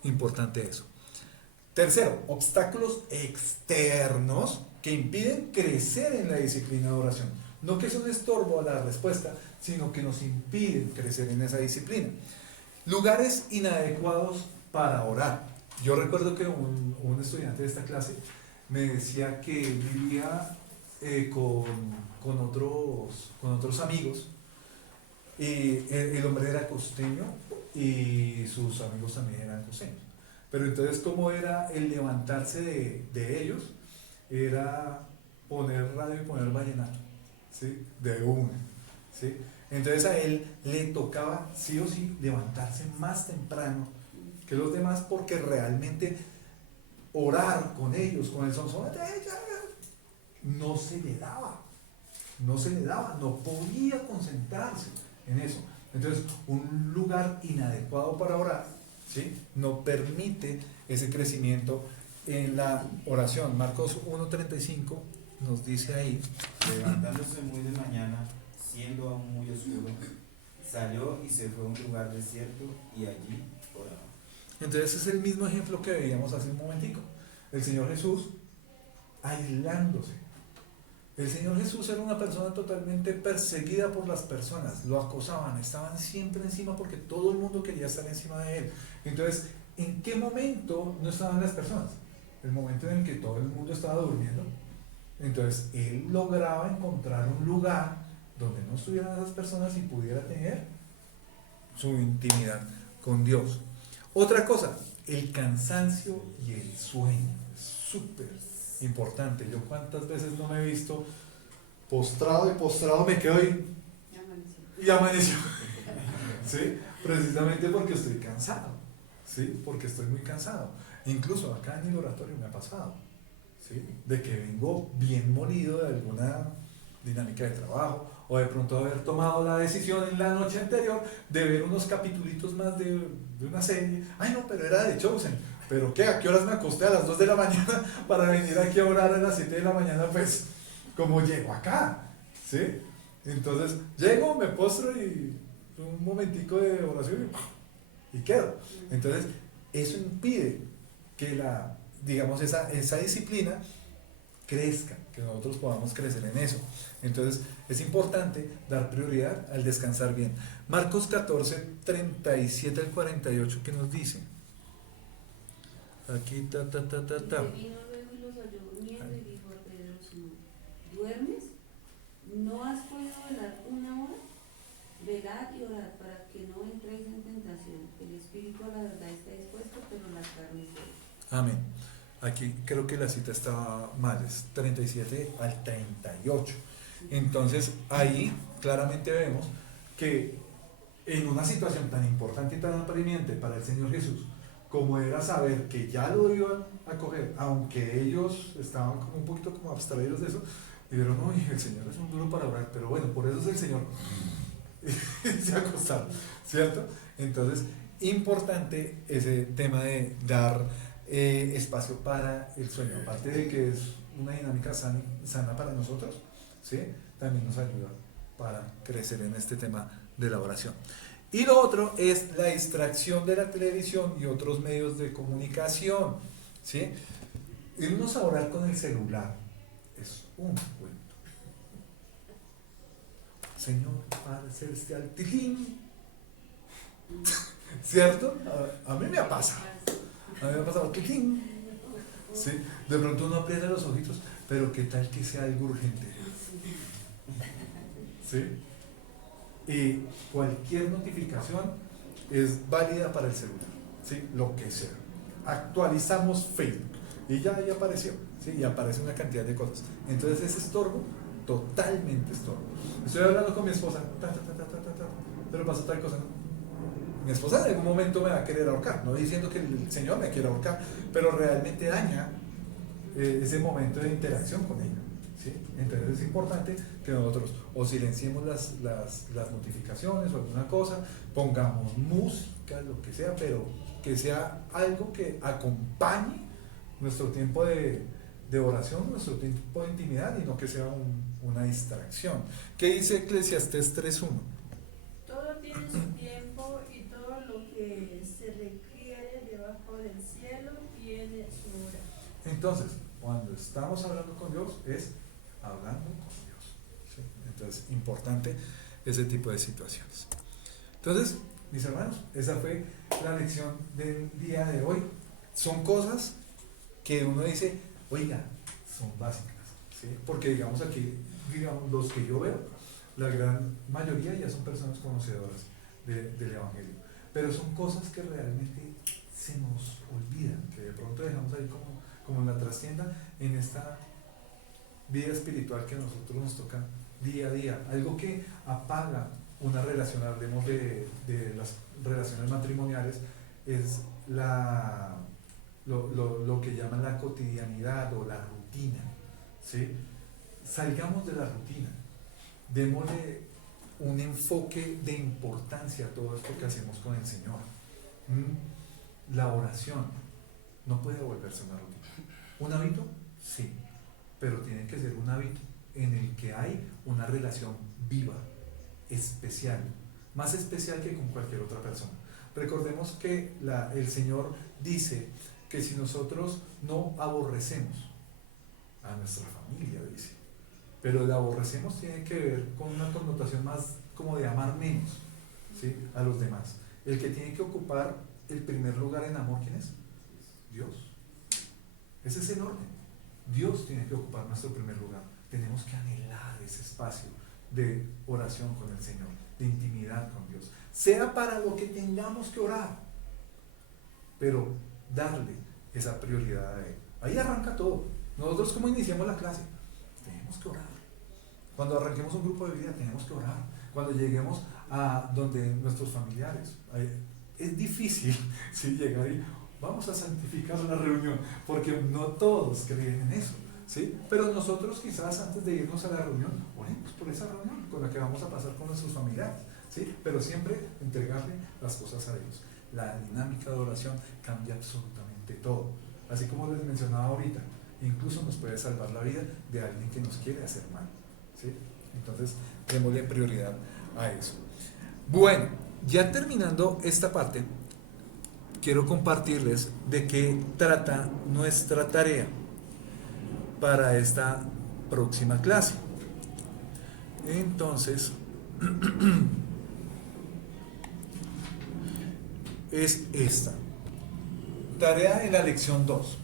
Y importante eso. Tercero, obstáculos externos que impiden crecer en la disciplina de oración. No que es un estorbo a la respuesta, sino que nos impiden crecer en esa disciplina. Lugares inadecuados para orar. Yo recuerdo que un estudiante de esta clase me decía que vivía con otros amigos, y el hombre era costeño y sus amigos también eran costeños. Pero entonces, ¿cómo era el levantarse de ellos? Era poner radio y poner vallenato, ¿sí? De una, ¿sí? Entonces a él le tocaba sí o sí levantarse más temprano que los demás, porque realmente orar con ellos, con el sonsonete, no se le daba, no podía concentrarse en eso. Entonces, un lugar inadecuado para orar, ¿sí?, no permite ese crecimiento en la oración. Marcos 1:35 nos dice ahí, levantándose muy de mañana, siendo aún muy oscuro, salió y se fue a un lugar desierto y allí oraba. entonces es el mismo ejemplo que veíamos hace un momentico. El Señor Jesús aislándose. El Señor Jesús era una persona totalmente perseguida por las personas, lo acosaban, estaban siempre encima porque todo el mundo quería estar encima de él. Entonces, ¿en qué momento no estaban las personas? El momento en el que todo el mundo estaba durmiendo. Entonces, él lograba encontrar un lugar donde no estuvieran esas personas y pudiera tener su intimidad con Dios. Otra cosa, el cansancio y el sueño. Es súper importante. Yo cuántas veces no me he visto postrado y postrado me quedo y amaneció. ¿Sí? Precisamente porque estoy cansado. ¿Sí? Porque estoy muy cansado. Incluso acá en el oratorio me ha pasado. ¿Sí? De que vengo bien molido de alguna dinámica de trabajo o de pronto haber tomado la decisión en la noche anterior de ver unos capitulitos más de una serie. Ay no, pero era de Chosen. ¿Pero qué? ¿A qué horas me acosté? A las 2 de la mañana para venir aquí a orar a las 7 de la mañana, pues, como llego acá, ¿sí? Entonces, llego, me postro y un momentico de oración y quedo. Entonces, eso impide que digamos, esa disciplina crezca, que nosotros podamos crecer en eso. Entonces, es importante dar prioridad al descansar bien. Marcos 14:37 al 48, ¿qué nos dice? Aquí, Y vino luego y los halló durmiendo y dijo a Pedro: Simón, ¿duermes? ¿No has podido velar una hora? Velad y orad para que no entréis en tentación. El espíritu a la verdad está dispuesto, pero la carne es débil. amén. Aquí creo que la cita estaba mal, es 37 al 38. Entonces, ahí claramente vemos que en una situación tan importante y tan apremiante para el Señor Jesús, como era saber que ya lo iban a coger, aunque ellos estaban como un poquito como abstraídos de eso, y dijeron, uy, el Señor es un duro para orar, pero bueno, por eso es el Señor. Se acostaron, ¿cierto? Entonces, importante ese tema de dar espacio para el sueño, aparte de que es una dinámica sana para nosotros, ¿sí? También nos ayuda para crecer en este tema de la oración. Y lo otro es la distracción de la televisión y otros medios de comunicación, ¿sí? Irnos a orar con el celular es un cuento. Señor Padre Celestial, tilín. ¿Cierto? A mí me ha pasado. A mí me ha pasado, tilín. ¿Sí? De pronto uno aprieta los ojitos, pero ¿qué tal que sea algo urgente? ¿Sí? Y cualquier notificación es válida para el celular, ¿sí? Lo que sea. Actualizamos Facebook y ya apareció, ¿sí? Y aparece una cantidad de cosas. Entonces es estorbo, totalmente estorbo. Estoy hablando con mi esposa, pero pasó tal cosa, ¿no? Mi esposa en algún momento me va a querer ahorcar, no diciendo que el Señor me quiera ahorcar, pero realmente daña ese momento de interacción con ella. ¿Sí? Entonces es importante que nosotros o silenciemos las notificaciones o alguna cosa, pongamos música, lo que sea, pero que sea algo que acompañe nuestro tiempo de oración, nuestro tiempo de intimidad y no que sea una distracción. ¿Qué dice Eclesiastés 3:1? Todo tiene su tiempo y todo lo que se requiere debajo del cielo tiene su hora. Entonces, cuando estamos hablando con Dios es hablando con Dios, ¿sí? Entonces, importante ese tipo de situaciones. Entonces, mis hermanos, esa fue la lección del día de hoy. Son cosas que uno dice, oiga, son básicas, ¿sí? Porque digamos aquí, digamos, los que yo veo, la gran mayoría ya son personas conocedoras del Evangelio, pero son cosas que realmente se nos olvidan, que de pronto dejamos ahí como en la trastienda, en esta vida espiritual que a nosotros nos toca día a día, algo que apaga una relación. Hablemos de las relaciones matrimoniales, es lo que llaman la cotidianidad o la rutina, ¿sí? salgamos de la rutina, démosle un enfoque de importancia a todo esto que hacemos con el Señor. La oración no puede volverse una rutina. ¿Un hábito? Sí, pero tiene que ser un hábito en el que hay una relación viva, especial, más especial que con cualquier otra persona. Recordemos que el Señor dice que si nosotros no aborrecemos a nuestra familia, dice, pero el aborrecemos tiene que ver con una connotación más como de amar menos, ¿sí?, a los demás. El que tiene que ocupar el primer lugar en amor, ¿quién es? Dios. Ese es el orden. Dios tiene que ocupar nuestro primer lugar. Tenemos que anhelar ese espacio de oración con el Señor, de intimidad con Dios, sea para lo que tengamos que orar, pero darle esa prioridad a Él. Ahí arranca todo. Nosotros, ¿cómo iniciamos la clase? Tenemos que orar. Cuando arranquemos un grupo de vida, tenemos que orar. Cuando lleguemos a donde nuestros familiares, es difícil, ¿sí?, llegar y vamos a santificar la reunión, porque no todos creen en eso, ¿sí? Pero nosotros quizás antes de irnos a la reunión, oremos por esa reunión con la que vamos a pasar con nuestros familiares, ¿sí? Pero siempre entregarle las cosas a Dios. La dinámica de oración cambia absolutamente todo. Así como les mencionaba ahorita, incluso nos puede salvar la vida de alguien que nos quiere hacer mal, ¿sí? Entonces, démosle prioridad a eso. Bueno, ya terminando esta parte, quiero compartirles de qué trata nuestra tarea para esta próxima clase. Entonces, es esta. Tarea en la lección 2.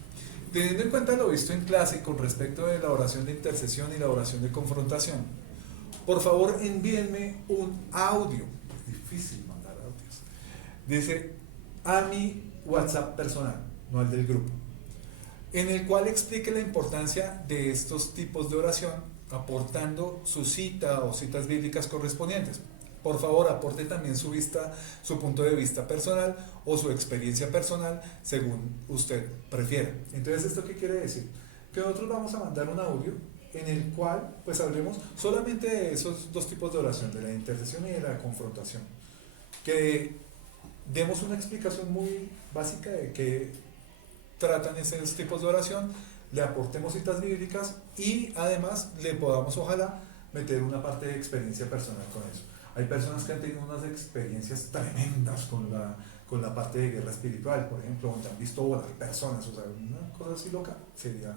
Teniendo en cuenta lo visto en clase con respecto de la oración de intercesión y la oración de confrontación, por favor envíenme un audio. Es difícil mandar audios. Dice, a mi WhatsApp personal, no al del grupo, en el cual explique la importancia de estos tipos de oración, aportando su cita o citas bíblicas correspondientes. Por favor, aporte también su punto de vista personal o su experiencia personal, según usted prefiera. Entonces, ¿esto qué quiere decir? Que nosotros vamos a mandar un audio en el cual pues hablemos solamente de esos dos tipos de oración, de la intercesión y de la confrontación. Que demos una explicación muy básica de qué tratan esos tipos de oración, le aportemos citas bíblicas y además le podamos, ojalá, meter una parte de experiencia personal con eso. Hay personas que han tenido unas experiencias tremendas con la parte de guerra espiritual, por ejemplo, donde han visto volar personas, o sea, una cosa así loca. Sería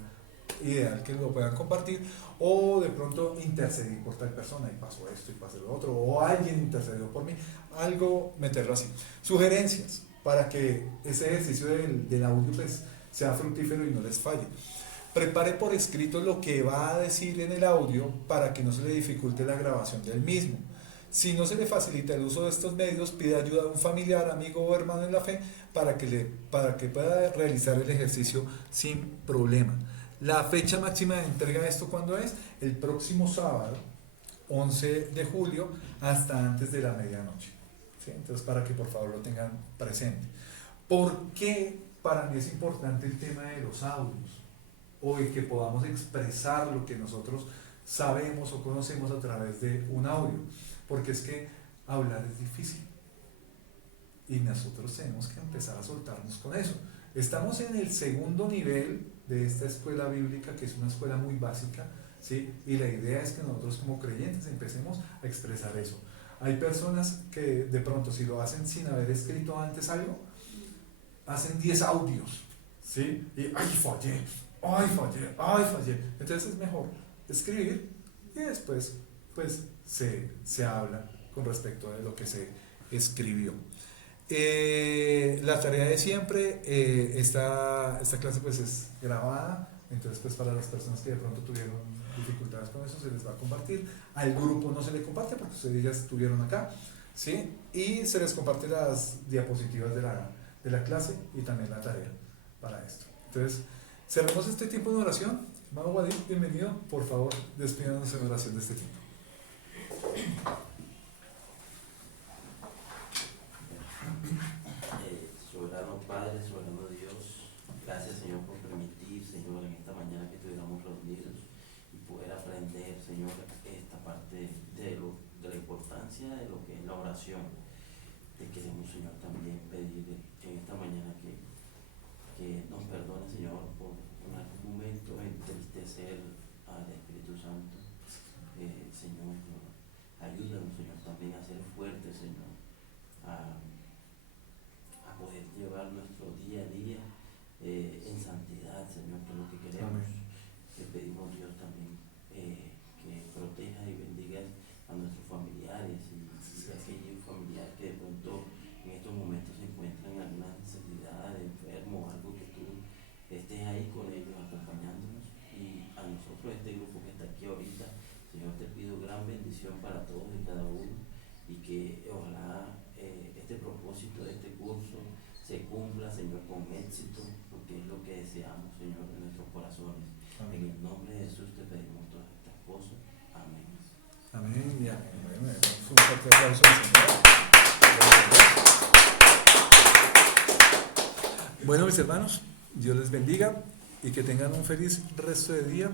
ideal que lo puedan compartir, o de pronto intercedí por tal persona y pasó esto y pasó lo otro, o alguien intercedió por mí, algo, meterlo así. Sugerencias para que ese ejercicio del audio pues sea fructífero y no les falle. Prepare por escrito lo que va a decir en el audio para que no se le dificulte la grabación del mismo. Si no se le facilita el uso de estos medios, pida ayuda a un familiar, amigo o hermano en la fe para que pueda realizar el ejercicio sin problema. La fecha máxima de entrega de esto, ¿cuándo es? El próximo sábado, 11 de julio, hasta antes de la medianoche. ¿Sí? Entonces, para que por favor lo tengan presente. ¿Por qué para mí es importante el tema de los audios? O de que podamos expresar lo que nosotros sabemos o conocemos a través de un audio. Porque es que hablar es difícil. Y nosotros tenemos que empezar a soltarnos con eso. Estamos en el segundo nivel de esta escuela bíblica, que es una escuela muy básica, ¿sí? Y la idea es que nosotros como creyentes empecemos a expresar eso. Hay personas que de pronto, si lo hacen sin haber escrito antes algo, hacen 10 audios, ¿sí? Y ¡ay, fallé! ¡Ay, fallé! ¡Ay, fallé! Entonces es mejor escribir y después pues se habla con respecto de lo que se escribió. La tarea de siempre, esta clase pues es grabada, entonces pues para las personas que de pronto tuvieron dificultades con eso se les va a compartir. Al grupo no se le comparte porque ustedes ya estuvieron acá, ¿sí? Y se les comparte las diapositivas de la clase y también la tarea para esto. Entonces, cerremos este tiempo de oración. Hermano Guadín, bienvenido. Por favor, despídanos en oración de este tiempo. Soberano Padre, soberano Dios, gracias Señor por permitir, Señor, en esta mañana que estuviéramos reunidos y poder aprender conscientes de la importancia de lo que es la oración. Te queremos, Señor, también pedir en esta mañana que nos perdone, Señor, por en algún momento entristecer al Espíritu Santo. Señor, ayúdanos, Señor, también a ser fuertes, Señor, a poder llevar nuestro día a día en santidad, Señor, que es lo que queremos. Te pedimos, Dios, también que proteja y bendiga a nuestros familiares y aquellos familiares que de pronto en estos momentos se encuentran en alguna necesidad, enfermo, algo que tú estés ahí con ellos acompañándonos, y a nosotros, este grupo que está aquí ahorita, Señor, te pido gran bendición para todos y cada uno, y que ojalá este propósito de este curso se cumpla, Señor, con éxito, porque es lo que deseamos, Señor, en nuestros corazones. Amén. En el nombre de Jesús te pedimos todas estas cosas. Amén. Amén y amén. Bueno, un fuerte aplauso al Señor. Bueno, mis hermanos, Dios les bendiga y que tengan un feliz resto de día.